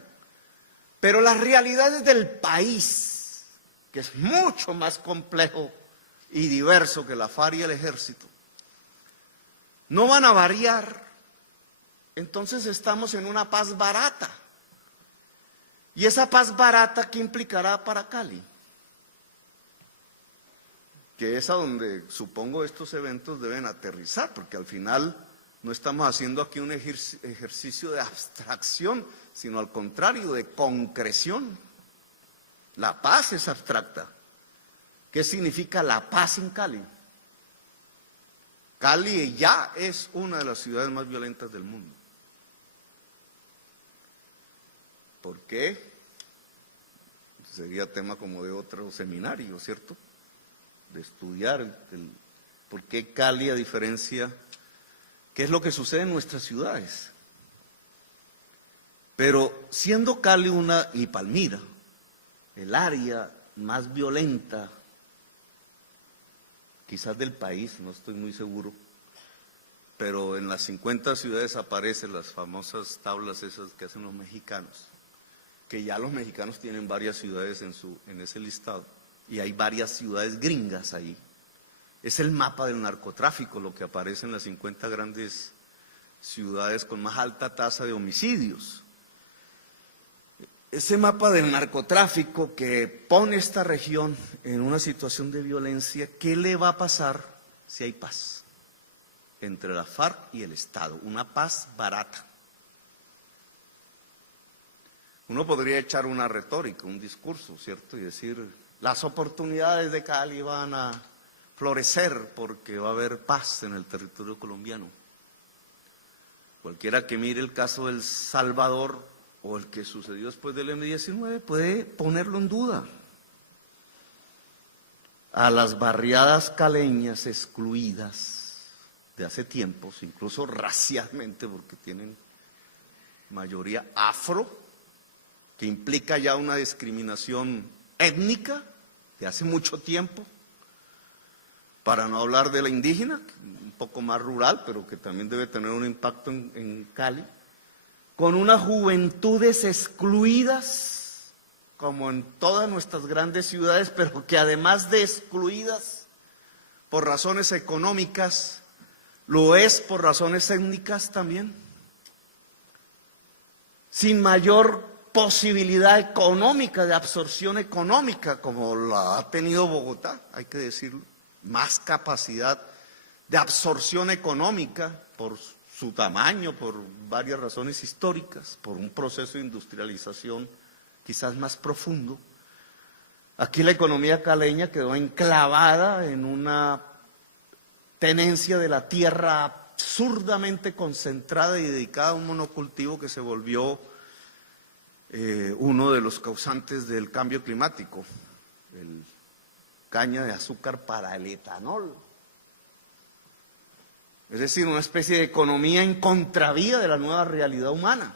pero las realidades del país, que es mucho más complejo y diverso que la FARC y el ejército no van a variar, entonces estamos en una paz barata. ¿Y esa paz barata qué implicará para Cali? Que es a donde supongo estos eventos deben aterrizar, porque al final no estamos haciendo aquí un ejercicio de abstracción, sino al contrario, de concreción. La paz es abstracta. ¿Qué significa la paz en Cali? Cali ya es una de las ciudades más violentas del mundo. ¿Por qué? Sería tema como de otro seminario, ¿cierto? De estudiar por qué Cali, a diferencia, qué es lo que sucede en nuestras ciudades. Pero siendo Cali y Palmira, el área más violenta, quizás del país, no estoy muy seguro, pero en las 50 ciudades aparecen las famosas tablas esas que hacen los mexicanos, que ya los mexicanos tienen varias ciudades en ese listado, y hay varias ciudades gringas ahí. Es el mapa del narcotráfico lo que aparece en las 50 grandes ciudades con más alta tasa de homicidios. Ese mapa del narcotráfico que pone esta región en una situación de violencia, ¿qué le va a pasar si hay paz entre la FARC y el Estado? Una paz barata. Uno podría echar una retórica, un discurso, ¿cierto? Y decir, las oportunidades de Cali van a florecer porque va a haber paz en el territorio colombiano. Cualquiera que mire el caso del Salvador o el que sucedió después del M-19 puede ponerlo en duda. A las barriadas caleñas excluidas de hace tiempos, incluso racialmente, porque tienen mayoría afro, que implica ya una discriminación étnica de hace mucho tiempo, para no hablar de la indígena, un poco más rural, pero que también debe tener un impacto en Cali, con unas juventudes excluidas, como en todas nuestras grandes ciudades, pero que además de excluidas por razones económicas, lo es por razones étnicas también, sin mayor posibilidad económica, de absorción económica, como la ha tenido Bogotá, hay que decirlo, más capacidad de absorción económica por su tamaño, por varias razones históricas, por un proceso de industrialización quizás más profundo. Aquí la economía caleña quedó enclavada en una tenencia de la tierra absurdamente concentrada y dedicada a un monocultivo que se volvió uno de los causantes del cambio climático, el caña de azúcar para el etanol. Es decir, una especie de economía en contravía de la nueva realidad humana.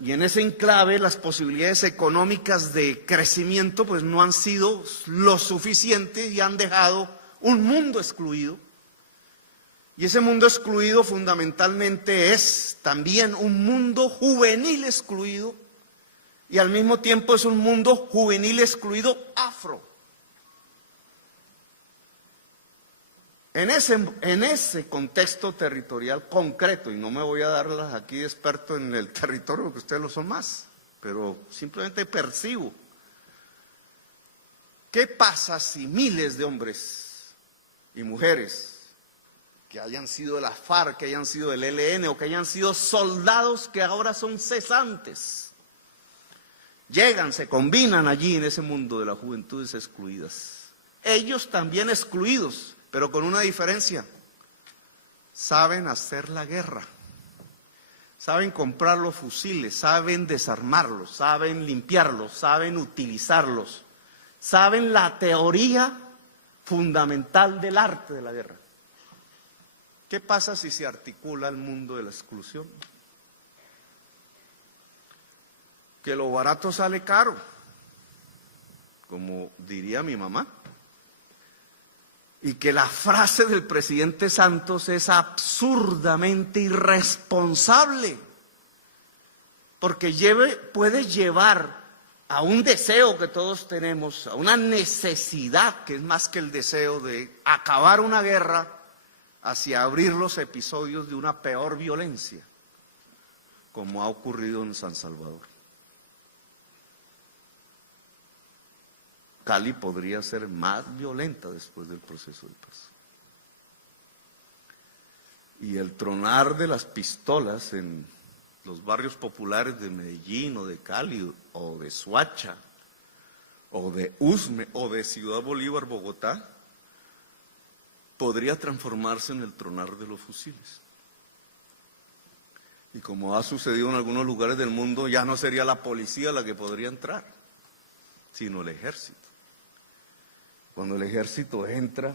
Y en ese enclave las posibilidades económicas de crecimiento pues no han sido lo suficiente y han dejado un mundo excluido. Y ese mundo excluido fundamentalmente es también un mundo juvenil excluido y al mismo tiempo es un mundo juvenil excluido afro. En ese contexto territorial concreto, y no me voy a darlas aquí de experto en el territorio porque ustedes lo son más, pero simplemente percibo. ¿Qué pasa si miles de hombres y mujeres que hayan sido de la FARC, que hayan sido del ELN o que hayan sido soldados que ahora son cesantes, llegan, se combinan allí en ese mundo de las juventudes excluidas? Ellos también excluidos, pero con una diferencia: saben hacer la guerra, saben comprar los fusiles, saben desarmarlos, saben limpiarlos, saben utilizarlos, saben la teoría fundamental del arte de la guerra. ¿Qué pasa si se articula el mundo de la exclusión? Que lo barato sale caro, como diría mi mamá. Y que la frase del presidente Santos es absurdamente irresponsable, porque puede llevar a un deseo que todos tenemos, a una necesidad que es más que el deseo de acabar una guerra, hacia abrir los episodios de una peor violencia, como ha ocurrido en San Salvador. Cali podría ser más violenta después del proceso de paz. Y el tronar de las pistolas en los barrios populares de Medellín o de Cali o de Soacha o de Usme o de Ciudad Bolívar, Bogotá, podría transformarse en el tronar de los fusiles. Y como ha sucedido en algunos lugares del mundo, ya no sería la policía la que podría entrar, sino el ejército. Cuando el ejército entra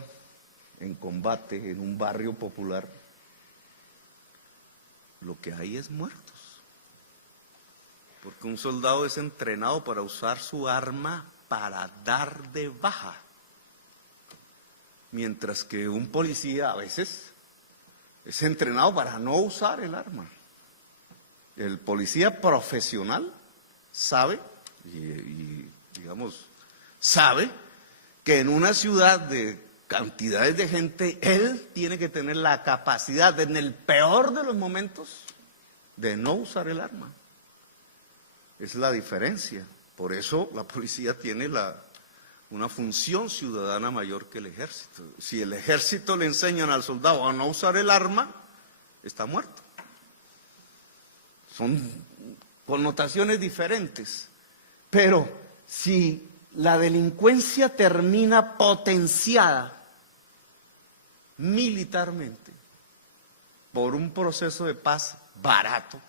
en combate en un barrio popular, lo que hay es muertos. Porque un soldado es entrenado para usar su arma para dar de baja. Mientras que un policía a veces es entrenado para no usar el arma. El policía profesional sabe, sabe que en una ciudad de cantidades de gente, él tiene que tener la capacidad, en el peor de los momentos, de no usar el arma. Es la diferencia. Por eso la policía tiene una función ciudadana mayor que el ejército. Si el ejército le enseñan al soldado a no usar el arma, está muerto. Son connotaciones diferentes. Pero si la delincuencia termina potenciada militarmente por un proceso de paz barato,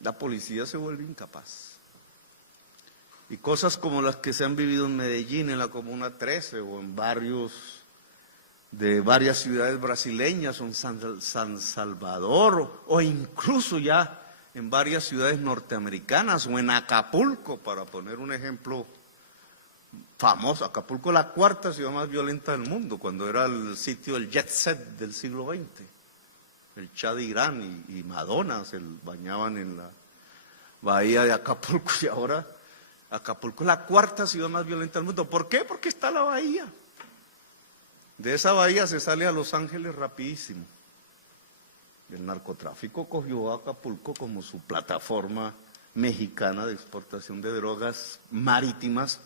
la policía se vuelve incapaz. Y cosas como las que se han vivido en Medellín, en la Comuna 13, o en barrios de varias ciudades brasileñas, o en San Salvador, o incluso ya en varias ciudades norteamericanas, o en Acapulco, para poner un ejemplo famoso. Acapulco, la cuarta ciudad más violenta del mundo, cuando era el sitio del jet set del siglo XX. El Shah de Irán y Madonna se bañaban en la bahía de Acapulco, y ahora Acapulco es la cuarta ciudad más violenta del mundo. ¿Por qué? Porque está la bahía. De esa bahía se sale a Los Ángeles rapidísimo. El narcotráfico cogió a Acapulco como su plataforma mexicana de exportación de drogas marítimas,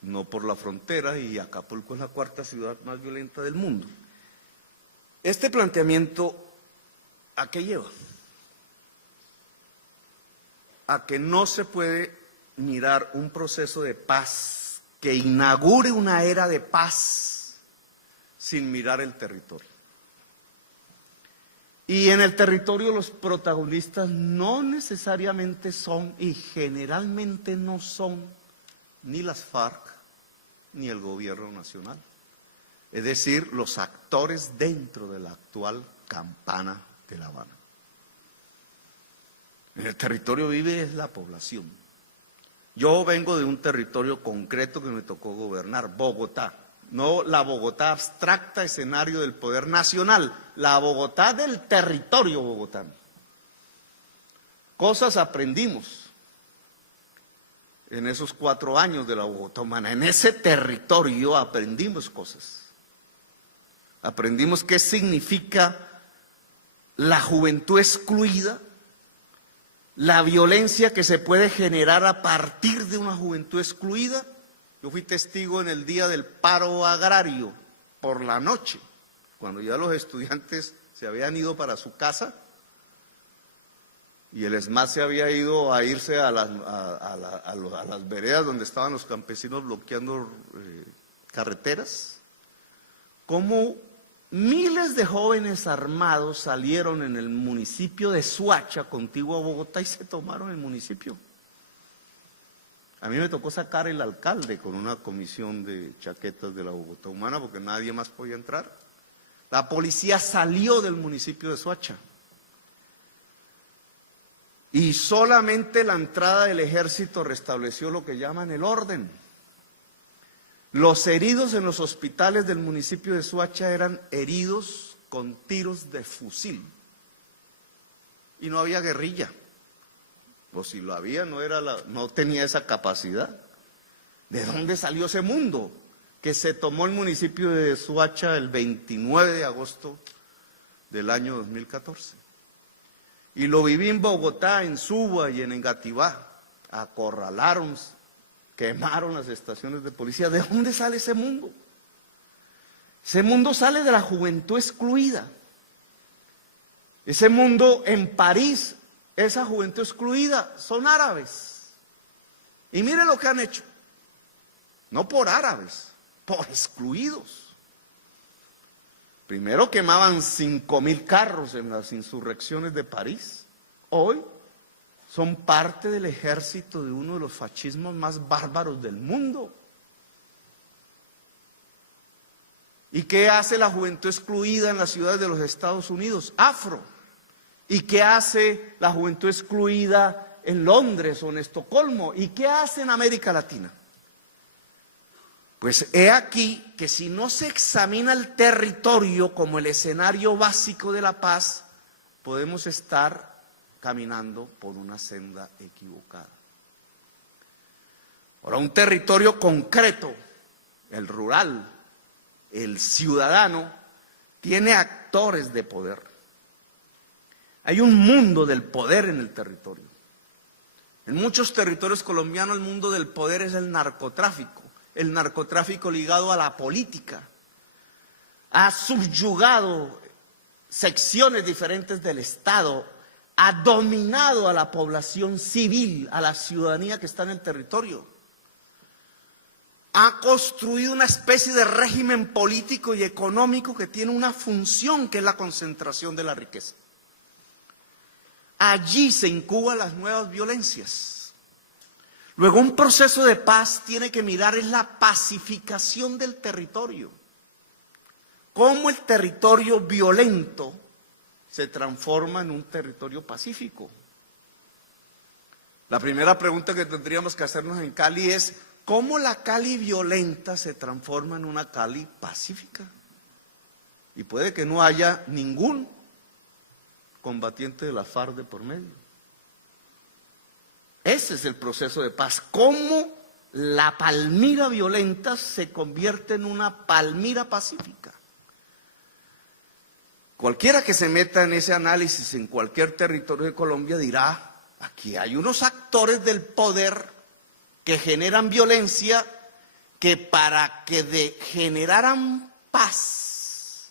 no por la frontera, y Acapulco es la cuarta ciudad más violenta del mundo. Este planteamiento, ¿a qué lleva? A que no se puede mirar un proceso de paz que inaugure una era de paz sin mirar el territorio. Y en el territorio los protagonistas no necesariamente son, y generalmente no son, ni las FARC ni el gobierno nacional. Es decir, los actores dentro de la actual campana de La Habana. En el territorio vive la población. Yo vengo de un territorio concreto que me tocó gobernar, Bogotá. No la Bogotá abstracta, escenario del poder nacional, la Bogotá del territorio bogotano. Cosas aprendimos en esos 4 años de la Bogotá humana. En ese territorio aprendimos cosas. Aprendimos qué significa la juventud excluida, la violencia que se puede generar a partir de una juventud excluida. Yo fui testigo en el día del paro agrario, por la noche, cuando ya los estudiantes se habían ido para su casa y el ESMAD se había ido a irse a las veredas donde estaban los campesinos bloqueando carreteras. Cómo miles de jóvenes armados salieron en el municipio de Soacha, contiguo a Bogotá, y se tomaron el municipio. A mí me tocó sacar el alcalde con una comisión de chaquetas de la Bogotá humana porque nadie más podía entrar. La policía salió del municipio de Soacha. Y solamente la entrada del ejército restableció lo que llaman el orden. Los heridos en los hospitales del municipio de Soacha eran heridos con tiros de fusil. Y no había guerrilla. Pues si lo había, no tenía esa capacidad. ¿De dónde salió ese mundo? Que se tomó el municipio de Suacha el 29 de agosto del año 2014. Y lo viví en Bogotá, en Suba y en Engativá. Acorralaron, quemaron las estaciones de policía. ¿De dónde sale ese mundo? Ese mundo sale de la juventud excluida. Ese mundo en París, esa juventud excluida, son árabes. Y mire lo que han hecho. No por árabes, por excluidos. Primero quemaban 5.000 carros en las insurrecciones de París. Hoy son parte del ejército de uno de los fascismos más bárbaros del mundo. ¿Y qué hace la juventud excluida en las ciudades de los Estados Unidos? Afro. ¿Y qué hace la juventud excluida en Londres o en Estocolmo? ¿Y qué hace en América Latina? Pues he aquí que si no se examina el territorio como el escenario básico de la paz, podemos estar caminando por una senda equivocada. Ahora, un territorio concreto, el rural, el ciudadano, tiene actores de poder. Hay un mundo del poder en el territorio. En muchos territorios colombianos el mundo del poder es el narcotráfico ligado a la política. Ha subyugado secciones diferentes del Estado, ha dominado a la población civil, a la ciudadanía que está en el territorio. Ha construido una especie de régimen político y económico que tiene una función, que es la concentración de la riqueza. Allí se incuban las nuevas violencias. Luego, un proceso de paz tiene que mirar es la pacificación del territorio. Cómo el territorio violento se transforma en un territorio pacífico. La primera pregunta que tendríamos que hacernos en Cali es: ¿cómo la Cali violenta se transforma en una Cali pacífica? Y puede que no haya ningún combatiente de la FARC de por medio. Ese es el proceso de paz. ¿Cómo la Palmira violenta se convierte en una Palmira pacífica? Cualquiera que se meta en ese análisis en cualquier territorio de Colombia dirá: aquí hay unos actores del poder que generan violencia, que para que generaran paz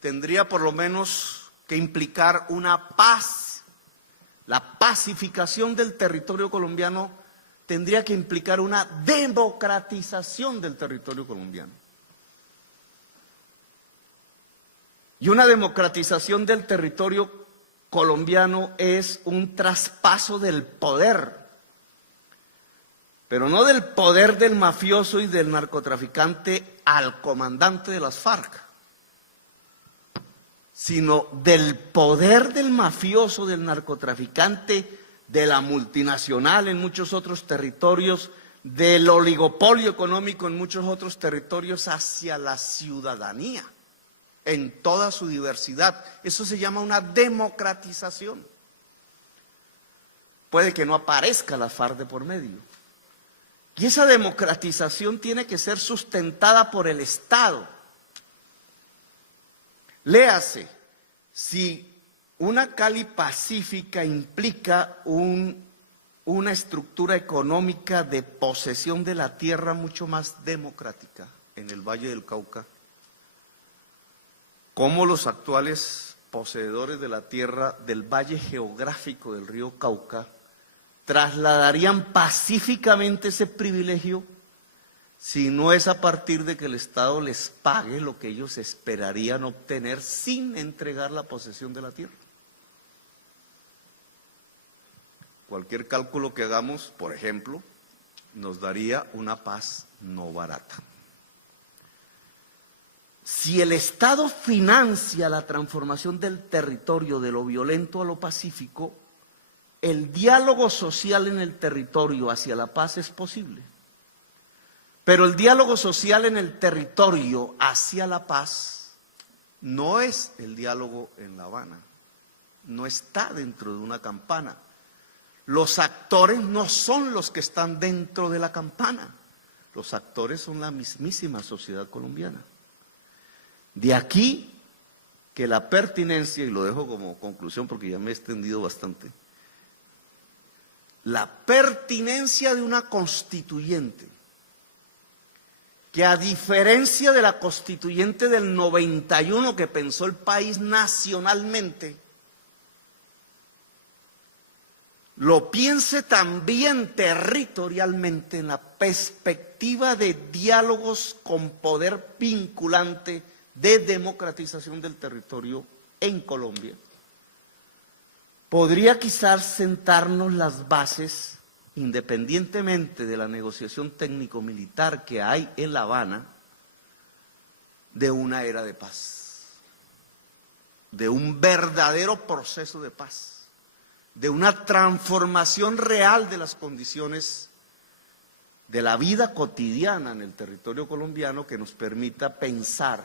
tendría por lo menos que implicar una paz. La pacificación del territorio colombiano tendría que implicar una democratización del territorio colombiano. Y una democratización del territorio colombiano es un traspaso del poder, pero no del poder del mafioso y del narcotraficante al comandante de las FARC, sino del poder del mafioso, del narcotraficante, de la multinacional en muchos otros territorios, del oligopolio económico en muchos otros territorios hacia la ciudadanía, en toda su diversidad. Eso se llama una democratización. Puede que no aparezca la FARC de por medio. Y esa democratización tiene que ser sustentada por el Estado. Léase, si una Cali pacífica implica una estructura económica de posesión de la tierra mucho más democrática en el Valle del Cauca, ¿cómo los actuales poseedores de la tierra del valle geográfico del río Cauca trasladarían pacíficamente ese privilegio si no es a partir de que el Estado les pague lo que ellos esperarían obtener sin entregar la posesión de la tierra? Cualquier cálculo que hagamos, por ejemplo, nos daría una paz no barata. Si el Estado financia la transformación del territorio de lo violento a lo pacífico, el diálogo social en el territorio hacia la paz es posible. Pero el diálogo social en el territorio hacia la paz no es el diálogo en La Habana, no está dentro de una campana. Los actores no son los que están dentro de la campana, los actores son la mismísima sociedad colombiana. De aquí que la pertinencia, y lo dejo como conclusión porque ya me he extendido bastante, la pertinencia de una constituyente, que a diferencia de la constituyente del 91 que pensó el país nacionalmente, lo piense también territorialmente en la perspectiva de diálogos con poder vinculante de democratización del territorio en Colombia, podría quizás sentarnos las bases, independientemente de la negociación técnico-militar que hay en La Habana, de una era de paz, de un verdadero proceso de paz, de una transformación real de las condiciones de la vida cotidiana en el territorio colombiano que nos permita pensar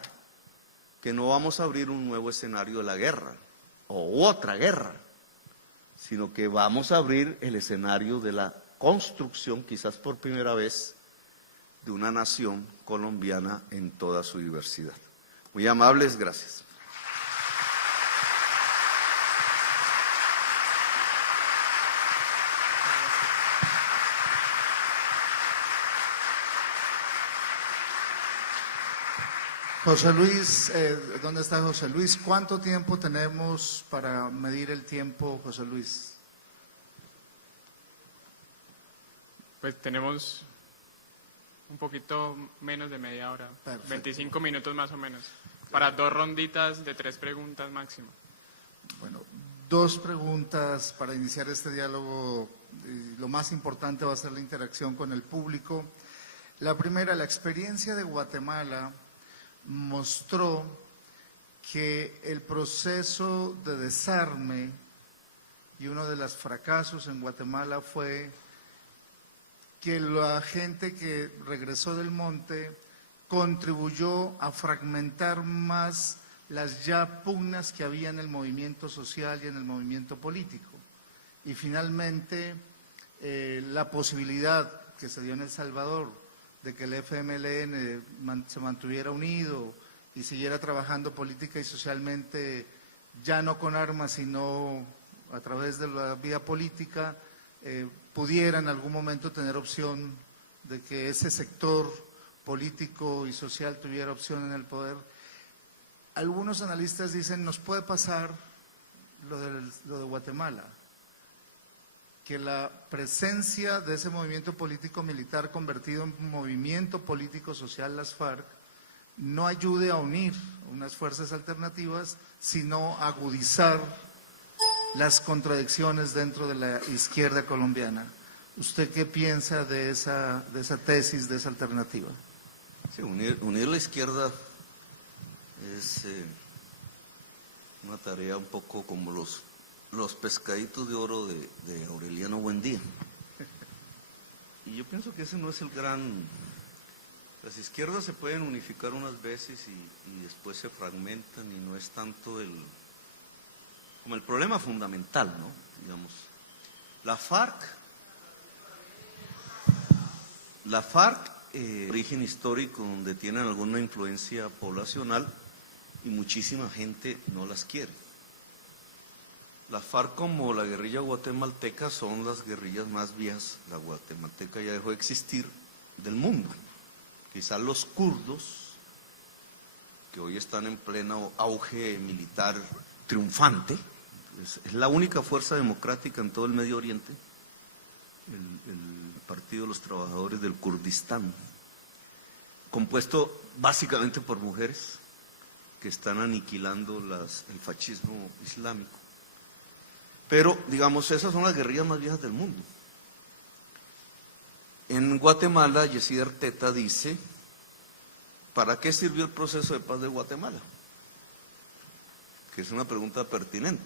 que no vamos a abrir un nuevo escenario de la guerra o otra guerra, sino que vamos a abrir el escenario de la construcción, quizás por primera vez, de una nación colombiana en toda su diversidad. Muy amables, gracias. José Luis, ¿dónde está José Luis? ¿Cuánto tiempo tenemos para medir el tiempo, José Luis? Pues tenemos un poquito menos de media hora, Perfecto. 25 minutos más o menos, para 2 ronditas de 3 preguntas máximo. Bueno, 2 preguntas para iniciar este diálogo. Lo más importante va a ser la interacción con el público. La primera, la experiencia de Guatemala mostró que el proceso de desarme y uno de los fracasos en Guatemala fue que la gente que regresó del monte contribuyó a fragmentar más las ya pugnas que había en el movimiento social y en el movimiento político. Y finalmente, la posibilidad que se dio en El Salvador de que el FMLN se mantuviera unido y siguiera trabajando política y socialmente, ya no con armas, sino a través de la vía política, pudiera en algún momento tener opción de que ese sector político y social tuviera opción en el poder. Algunos analistas dicen, nos puede pasar lo de Guatemala, que la presencia de ese movimiento político militar convertido en movimiento político social, las FARC, no ayude a unir unas fuerzas alternativas, sino a agudizar las contradicciones dentro de la izquierda colombiana. ¿Usted qué piensa de esa tesis, de esa alternativa? Sí, unir la izquierda es una tarea un poco como los pescaditos de oro de Aureliano Buendía. Y yo pienso que ese no es el gran... Las izquierdas se pueden unificar unas veces y después se fragmentan y no es tanto como el problema fundamental, ¿no? Digamos, la FARC, origen histórico donde tienen alguna influencia poblacional y muchísima gente no las quiere. La FARC, como la guerrilla guatemalteca, son las guerrillas más viejas, la guatemalteca ya dejó de existir, del mundo. Quizás los kurdos, que hoy están en pleno auge militar triunfante, es la única fuerza democrática en todo el Medio Oriente, el Partido de los Trabajadores del Kurdistán, compuesto básicamente por mujeres que están aniquilando el fascismo islámico. Pero, digamos, esas son las guerrillas más viejas del mundo. En Guatemala, Yesida Arteta dice, ¿para qué sirvió el proceso de paz de Guatemala? Que es una pregunta pertinente,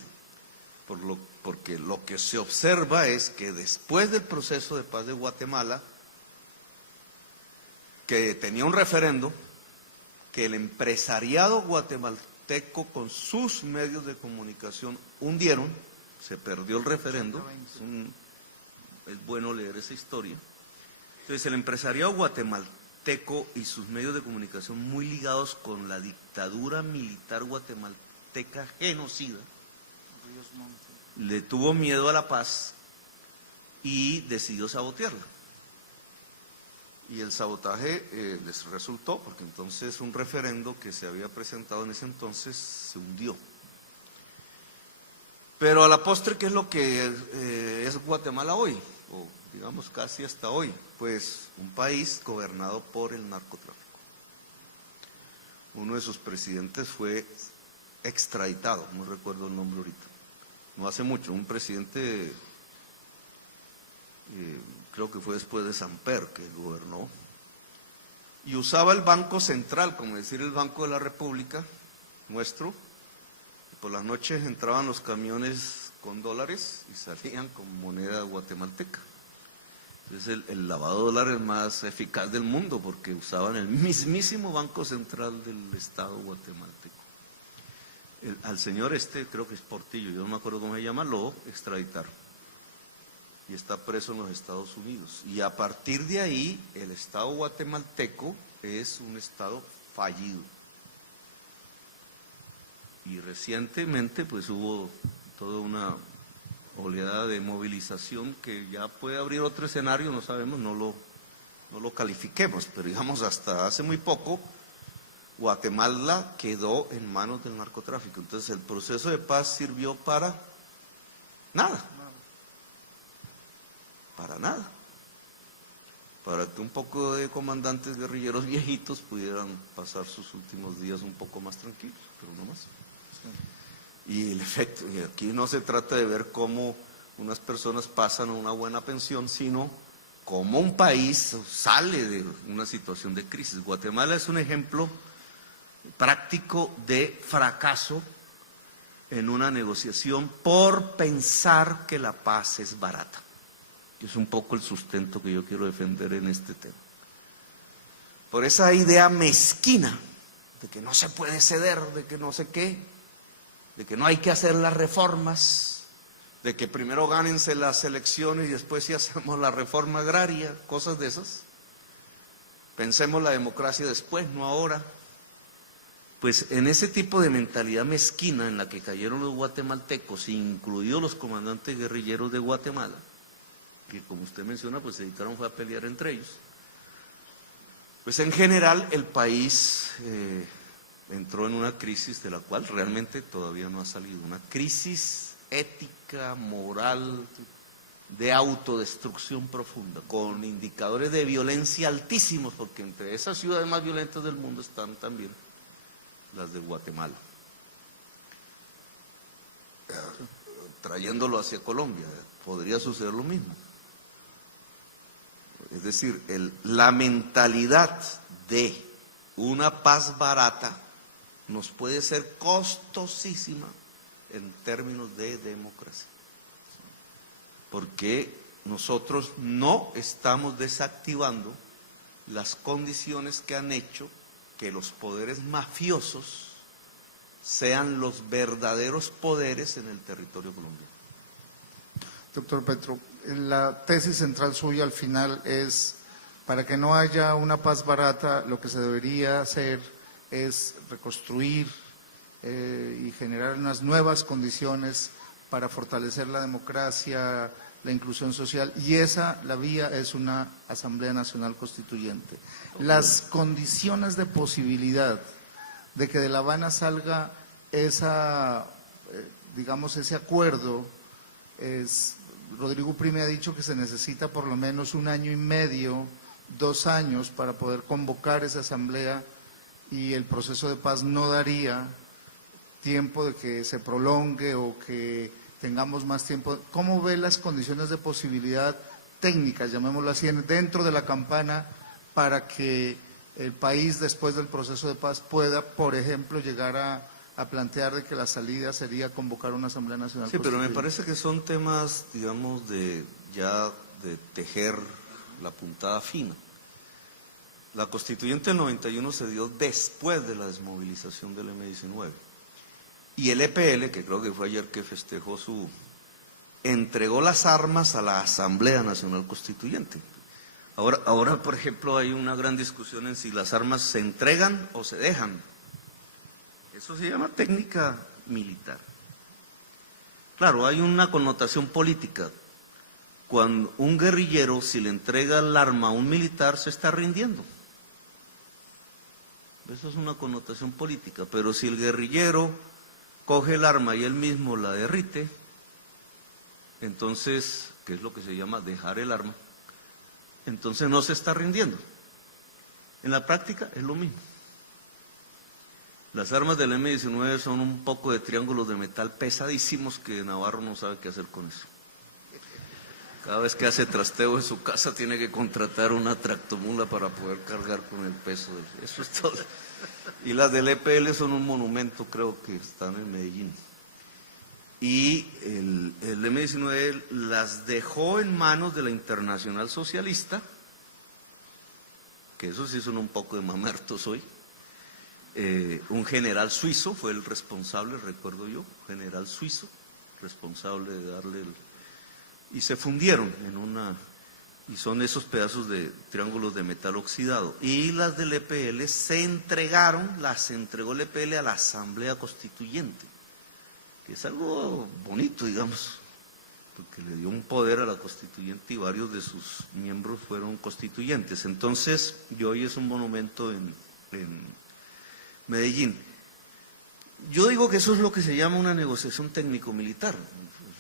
porque lo que se observa es que después del proceso de paz de Guatemala, que tenía un referendo, que el empresariado guatemalteco con sus medios de comunicación hundieron, se perdió el referendo, es un es bueno leer esa historia. Entonces, el empresariado guatemalteco y sus medios de comunicación muy ligados con la dictadura militar guatemalteca genocida, le tuvo miedo a la paz y decidió sabotearla. Y el sabotaje les resultó, porque entonces un referendo que se había presentado en ese entonces se hundió. Pero a la postre, ¿qué es lo que es Guatemala hoy? O digamos casi hasta hoy. Pues un país gobernado por el narcotráfico. Uno de sus presidentes fue extraditado, no recuerdo el nombre ahorita. No hace mucho, un presidente, creo que fue después de Samper, que gobernó, y usaba el Banco Central, como decir el Banco de la República, nuestro. Por las noches entraban los camiones con dólares y salían con moneda guatemalteca. Entonces el lavado de dólares más eficaz del mundo, porque usaban el mismísimo Banco Central del Estado guatemalteco. Al señor creo que es Portillo, yo no me acuerdo cómo se llama, lo extraditaron. Y está preso en los Estados Unidos. Y a partir de ahí, el Estado guatemalteco es un Estado fallido. Y recientemente pues hubo toda una oleada de movilización que ya puede abrir otro escenario, no sabemos, no lo califiquemos, pero digamos hasta hace muy poco Guatemala quedó en manos del narcotráfico. Entonces el proceso de paz sirvió para nada. Para nada. Para que un poco de comandantes guerrilleros viejitos pudieran pasar sus últimos días un poco más tranquilos, pero no más. Y el efecto, y aquí no se trata de ver cómo unas personas pasan a una buena pensión, sino cómo un país sale de una situación de crisis. Guatemala es un ejemplo práctico de fracaso en una negociación por pensar que la paz es barata. Es un poco el sustento que yo quiero defender en este tema. Por esa idea mezquina de que no se puede ceder, de que no sé qué, de que no hay que hacer las reformas, de que primero gánense las elecciones y después sí hacemos la reforma agraria, cosas de esas. Pensemos la democracia después, no ahora. Pues en ese tipo de mentalidad mezquina en la que cayeron los guatemaltecos, incluidos los comandantes guerrilleros de Guatemala, que como usted menciona, pues se dedicaron fue a pelear entre ellos, pues en general el país entró en una crisis de la cual realmente todavía no ha salido, una crisis ética, moral, de autodestrucción profunda, con indicadores de violencia altísimos, porque entre esas ciudades más violentas del mundo están también las de Guatemala. Trayéndolo hacia Colombia, podría suceder lo mismo. Es decir, la mentalidad de una paz barata nos puede ser costosísima en términos de democracia. Porque nosotros no estamos desactivando las condiciones que han hecho que los poderes mafiosos sean los verdaderos poderes en el territorio colombiano. Doctor Petro, la tesis central suya al final es, para que no haya una paz barata, lo que se debería hacer es reconstruir y generar unas nuevas condiciones para fortalecer la democracia, la inclusión social, y la vía es una Asamblea Nacional Constituyente. Las condiciones de posibilidad de que de La Habana salga digamos, ese acuerdo, Rodrigo Prime ha dicho que se necesita por lo menos 1 año y medio, 2 años para poder convocar esa asamblea, y el proceso de paz no daría tiempo de que se prolongue o que tengamos más tiempo. ¿Cómo ve las condiciones de posibilidad técnicas, llamémoslo así, dentro de la campana, para que el país después del proceso de paz pueda, por ejemplo, llegar a plantear de que la salida sería convocar una Asamblea Nacional? Sí, pero me parece que son temas, digamos, de tejer la puntada fina. La Constituyente del 91 se dio después de la desmovilización del M-19. Y el EPL, que creo que fue ayer que festejó su entregó las armas a la Asamblea Nacional Constituyente. Ahora, por ejemplo, hay una gran discusión en si las armas se entregan o se dejan. Eso se llama técnica militar. Claro, hay una connotación política. Cuando un guerrillero, si le entrega el arma a un militar, se está rindiendo. Eso es una connotación política. Pero si el guerrillero coge el arma y él mismo la derrite, entonces, ¿qué es lo que se llama dejar el arma? Entonces no se está rindiendo. En la práctica es lo mismo. Las armas del M-19 son un poco de triángulos de metal pesadísimos que Navarro no sabe qué hacer con eso. Cada vez que hace trasteo en su casa tiene que contratar una tractomula para poder cargar con el peso. Eso es todo. Y las del EPL son un monumento, creo que están en Medellín. Y el M-19 las dejó en manos de la Internacional Socialista, que eso sí son un poco de mamertos hoy. Un general suizo fue el responsable, recuerdo yo, general suizo, responsable de darle y se fundieron en una, y son esos pedazos de triángulos de metal oxidado. Y las del EPL se entregaron, las entregó el EPL a la Asamblea Constituyente, que es algo bonito, digamos, porque le dio un poder a la Constituyente y varios de sus miembros fueron constituyentes. Entonces, y hoy es un monumento en Medellín. Yo digo que eso es lo que se llama una negociación técnico-militar.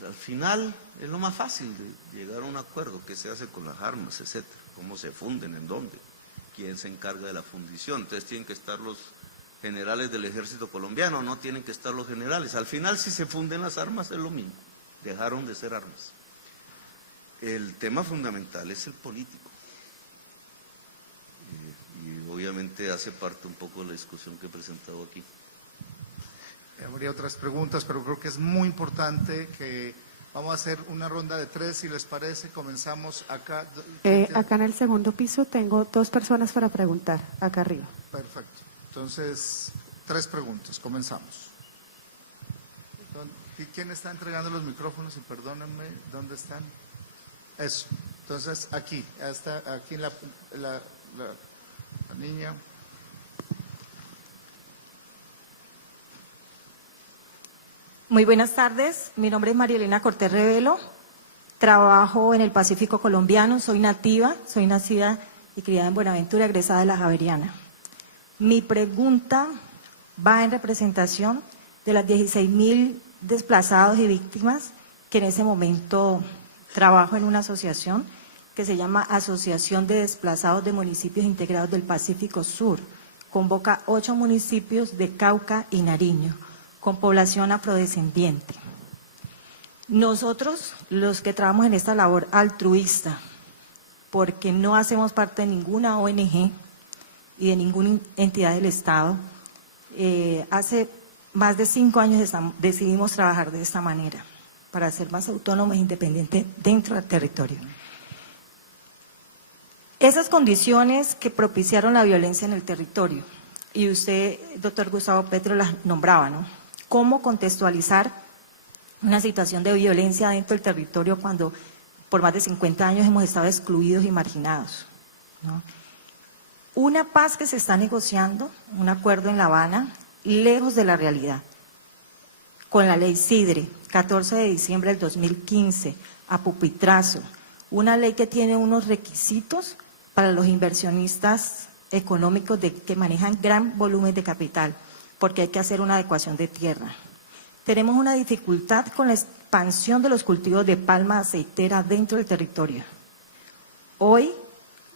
Al final es lo más fácil de llegar a un acuerdo, qué se hace con las armas, etcétera, cómo se funden, en dónde, quién se encarga de la fundición. Entonces tienen que estar los generales del ejército colombiano, no tienen que estar los generales. Al final, si se funden las armas es lo mismo, dejaron de ser armas. El tema fundamental es el político. Y obviamente hace parte un poco de la discusión que he presentado aquí. Habría otras preguntas, pero creo que es muy importante que vamos a hacer una ronda de 3, si les parece. Comenzamos acá. Acá en el segundo piso tengo 2 personas para preguntar, acá arriba. Perfecto. Entonces, 3 preguntas. Comenzamos. ¿Quién está entregando los micrófonos? Y perdónenme, ¿dónde están? Eso. Entonces, aquí la niña. Muy buenas tardes, mi nombre es María Elena Cortés Revelo, trabajo en el Pacífico colombiano, soy nativa, soy nacida y criada en Buenaventura, egresada de la Javeriana. Mi pregunta va en representación de las 16.000 desplazados y víctimas que en ese momento trabajo en una asociación que se llama Asociación de Desplazados de Municipios Integrados del Pacífico Sur. Convoca 8 municipios de Cauca y Nariño, con población afrodescendiente. Nosotros, los que trabajamos en esta labor altruista, porque no hacemos parte de ninguna ONG y de ninguna entidad del Estado, hace más de 5 años decidimos trabajar de esta manera, para ser más autónomos e independientes dentro del territorio. Esas condiciones que propiciaron la violencia en el territorio, y usted, doctor Gustavo Petro, las nombraba, ¿no? ¿Cómo contextualizar una situación de violencia dentro del territorio cuando por más de 50 años hemos estado excluidos y marginados, ¿no? Una paz que se está negociando, un acuerdo en La Habana, lejos de la realidad, con la ley Sidre, 14 de diciembre del 2015, a pupitrazo, una ley que tiene unos requisitos para los inversionistas económicos que manejan gran volumen de capital, porque hay que hacer una adecuación de tierra. Tenemos una dificultad con la expansión de los cultivos de palma aceitera dentro del territorio. Hoy,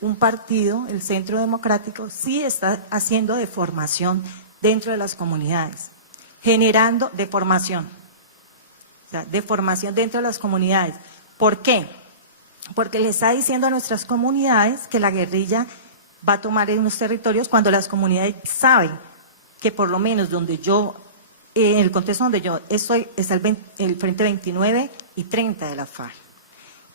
un partido, el Centro Democrático, sí está haciendo deformación dentro de las comunidades, generando deformación, o sea, deformación dentro de las comunidades. ¿Por qué? Porque le está diciendo a nuestras comunidades que la guerrilla va a tomar en unos territorios cuando las comunidades saben que por lo menos donde yo, en el contexto donde yo estoy, está el Frente 29 y 30 de la FARC.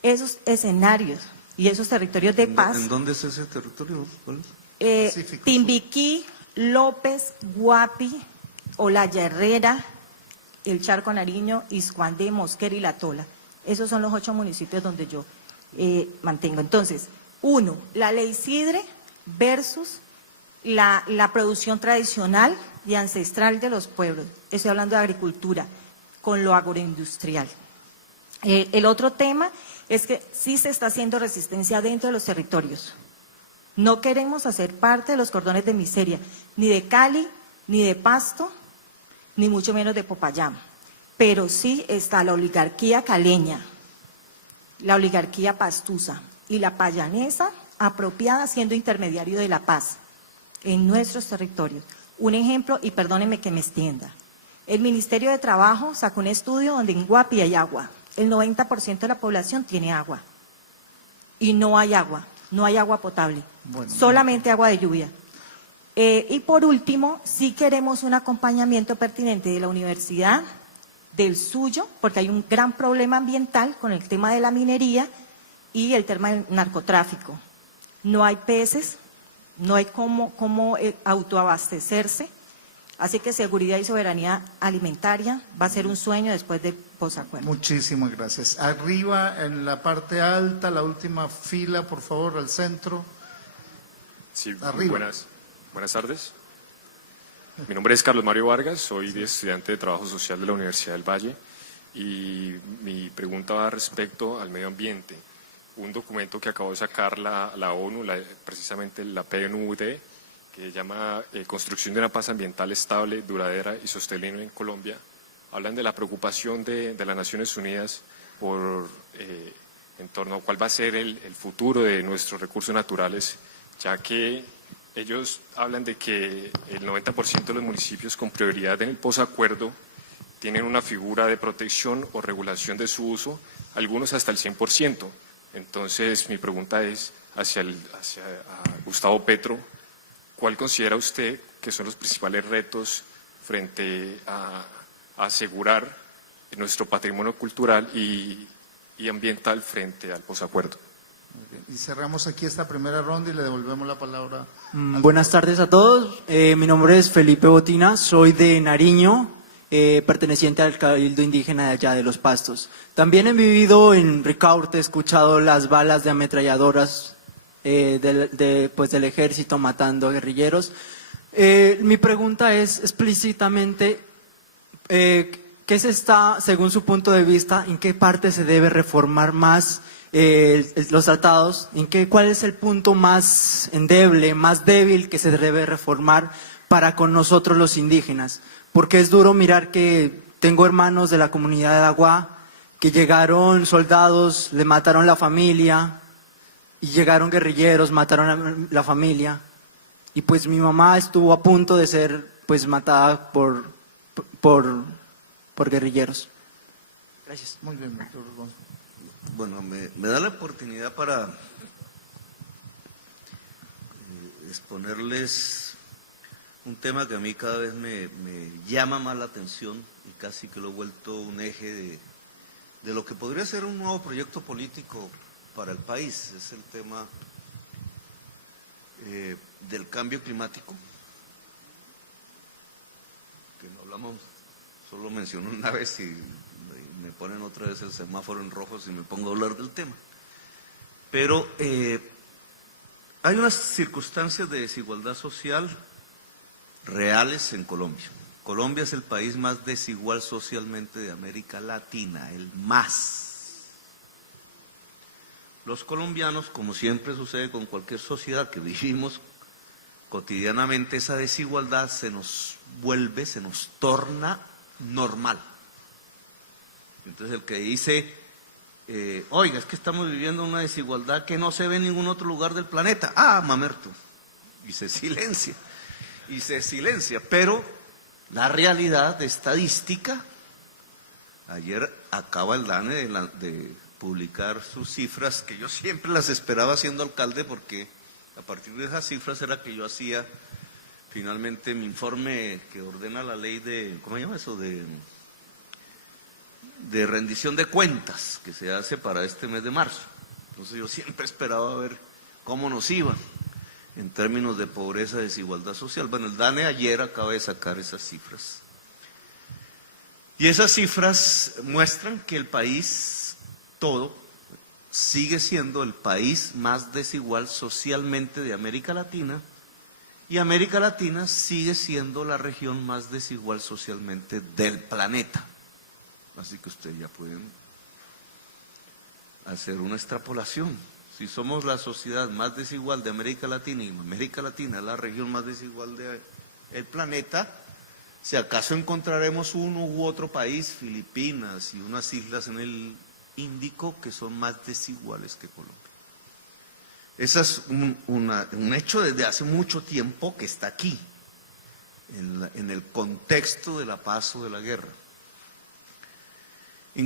Esos escenarios y esos territorios de paz. ¿En dónde es ese territorio? ¿Cuál es? Timbiquí, López, Guapi, Olaya Herrera, el Charco Nariño, Iscuandé, Mosquera y La Tola. Esos son los 8 municipios donde yo mantengo. Entonces, 1, la ley Sidre versus la producción tradicional y ancestral de los pueblos. Estoy hablando de agricultura con lo agroindustrial. El otro tema es que sí se está haciendo resistencia dentro de los territorios. No queremos hacer parte de los cordones de miseria, ni de Cali, ni de Pasto, ni mucho menos de Popayán. Pero sí está la oligarquía caleña, la oligarquía pastusa y la payanesa apropiada siendo intermediario de la paz en nuestros territorios. Un ejemplo, y perdónenme que me extienda. El Ministerio de Trabajo sacó un estudio donde en Guapi hay agua. El 90% de la población tiene agua. Y no hay agua potable, solamente agua de lluvia. Y por último, sí queremos un acompañamiento pertinente de la universidad, del suyo, porque hay un gran problema ambiental con el tema de la minería y el tema del narcotráfico. No hay peces, no hay cómo autoabastecerse, así que seguridad y soberanía alimentaria va a ser un sueño después del posacuerdo. Muchísimas gracias. Arriba, en la parte alta, la última fila, por favor, al centro. Sí, Arriba. buenas tardes. Mi nombre es Carlos Mario Vargas, soy estudiante de Trabajo Social de la Universidad del Valle y mi pregunta va respecto al medio ambiente. Un documento que acabó de sacar la ONU, precisamente la PNUD, que se llama Construcción de una paz ambiental estable, duradera y sostenible en Colombia, hablan de la preocupación de las Naciones Unidas en torno a cuál va a ser el futuro de nuestros recursos naturales, ya que ellos hablan de que el 90% de los municipios con prioridad en el posacuerdo tienen una figura de protección o regulación de su uso, algunos hasta el 100%. Entonces, mi pregunta es hacia Gustavo Petro, ¿cuál considera usted que son los principales retos frente a asegurar nuestro patrimonio cultural y ambiental frente al posacuerdo? Y cerramos aquí esta primera ronda y le devolvemos la palabra. Buenas tardes a todos. Mi nombre es Felipe Botina, soy de Nariño, perteneciente al Cabildo Indígena de allá de Los Pastos. También he vivido en Ricaurte, he escuchado las balas de ametralladoras del ejército matando a guerrilleros. Mi pregunta es explícitamente, ¿qué se está, según su punto de vista, en qué parte se debe reformar más los tratados? ¿Cuál es el punto más endeble, más débil que se debe reformar para con nosotros los indígenas? Porque es duro mirar que tengo hermanos de la comunidad de Aguá que llegaron soldados, le mataron la familia, y llegaron guerrilleros, mataron a la familia, y pues mi mamá estuvo a punto de ser pues matada por guerrilleros. Gracias. Muy bien, doctor González. Bueno, me da la oportunidad para exponerles un tema que a mí cada vez me llama más la atención y casi que lo he vuelto un eje de lo que podría ser un nuevo proyecto político para el país. Es el tema del cambio climático, que no hablamos, solo menciono una vez y me ponen otra vez el semáforo en rojo si me pongo a hablar del tema. Pero hay unas circunstancias de desigualdad social reales en Colombia. Colombia es el país más desigual socialmente de América Latina, el más. Los colombianos, como siempre sucede con cualquier sociedad que vivimos cotidianamente, esa desigualdad se nos torna normal. Entonces el que dice, oiga, es que estamos viviendo una desigualdad que no se ve en ningún otro lugar del planeta, mamerto, y se silencia, pero la realidad estadística, ayer acaba el DANE de publicar sus cifras, que yo siempre las esperaba siendo alcalde, porque a partir de esas cifras era que yo hacía finalmente mi informe que ordena la ley de, ¿cómo se llama eso?, de rendición de cuentas que se hace para este mes de marzo. Entonces yo siempre esperaba ver cómo nos iba en términos de pobreza y desigualdad social. Bueno, el DANE ayer acaba de sacar esas cifras. Y esas cifras muestran que el país todo, sigue siendo el país más desigual socialmente de América Latina, y América Latina sigue siendo la región más desigual socialmente del planeta. Así que ustedes ya pueden hacer una extrapolación. Si somos la sociedad más desigual de América Latina, y América Latina es la región más desigual del planeta, si acaso encontraremos uno u otro país, Filipinas y unas islas en el Índico, que son más desiguales que Colombia. Ese es un hecho desde hace mucho tiempo que está aquí, en el contexto de la paz o de la guerra.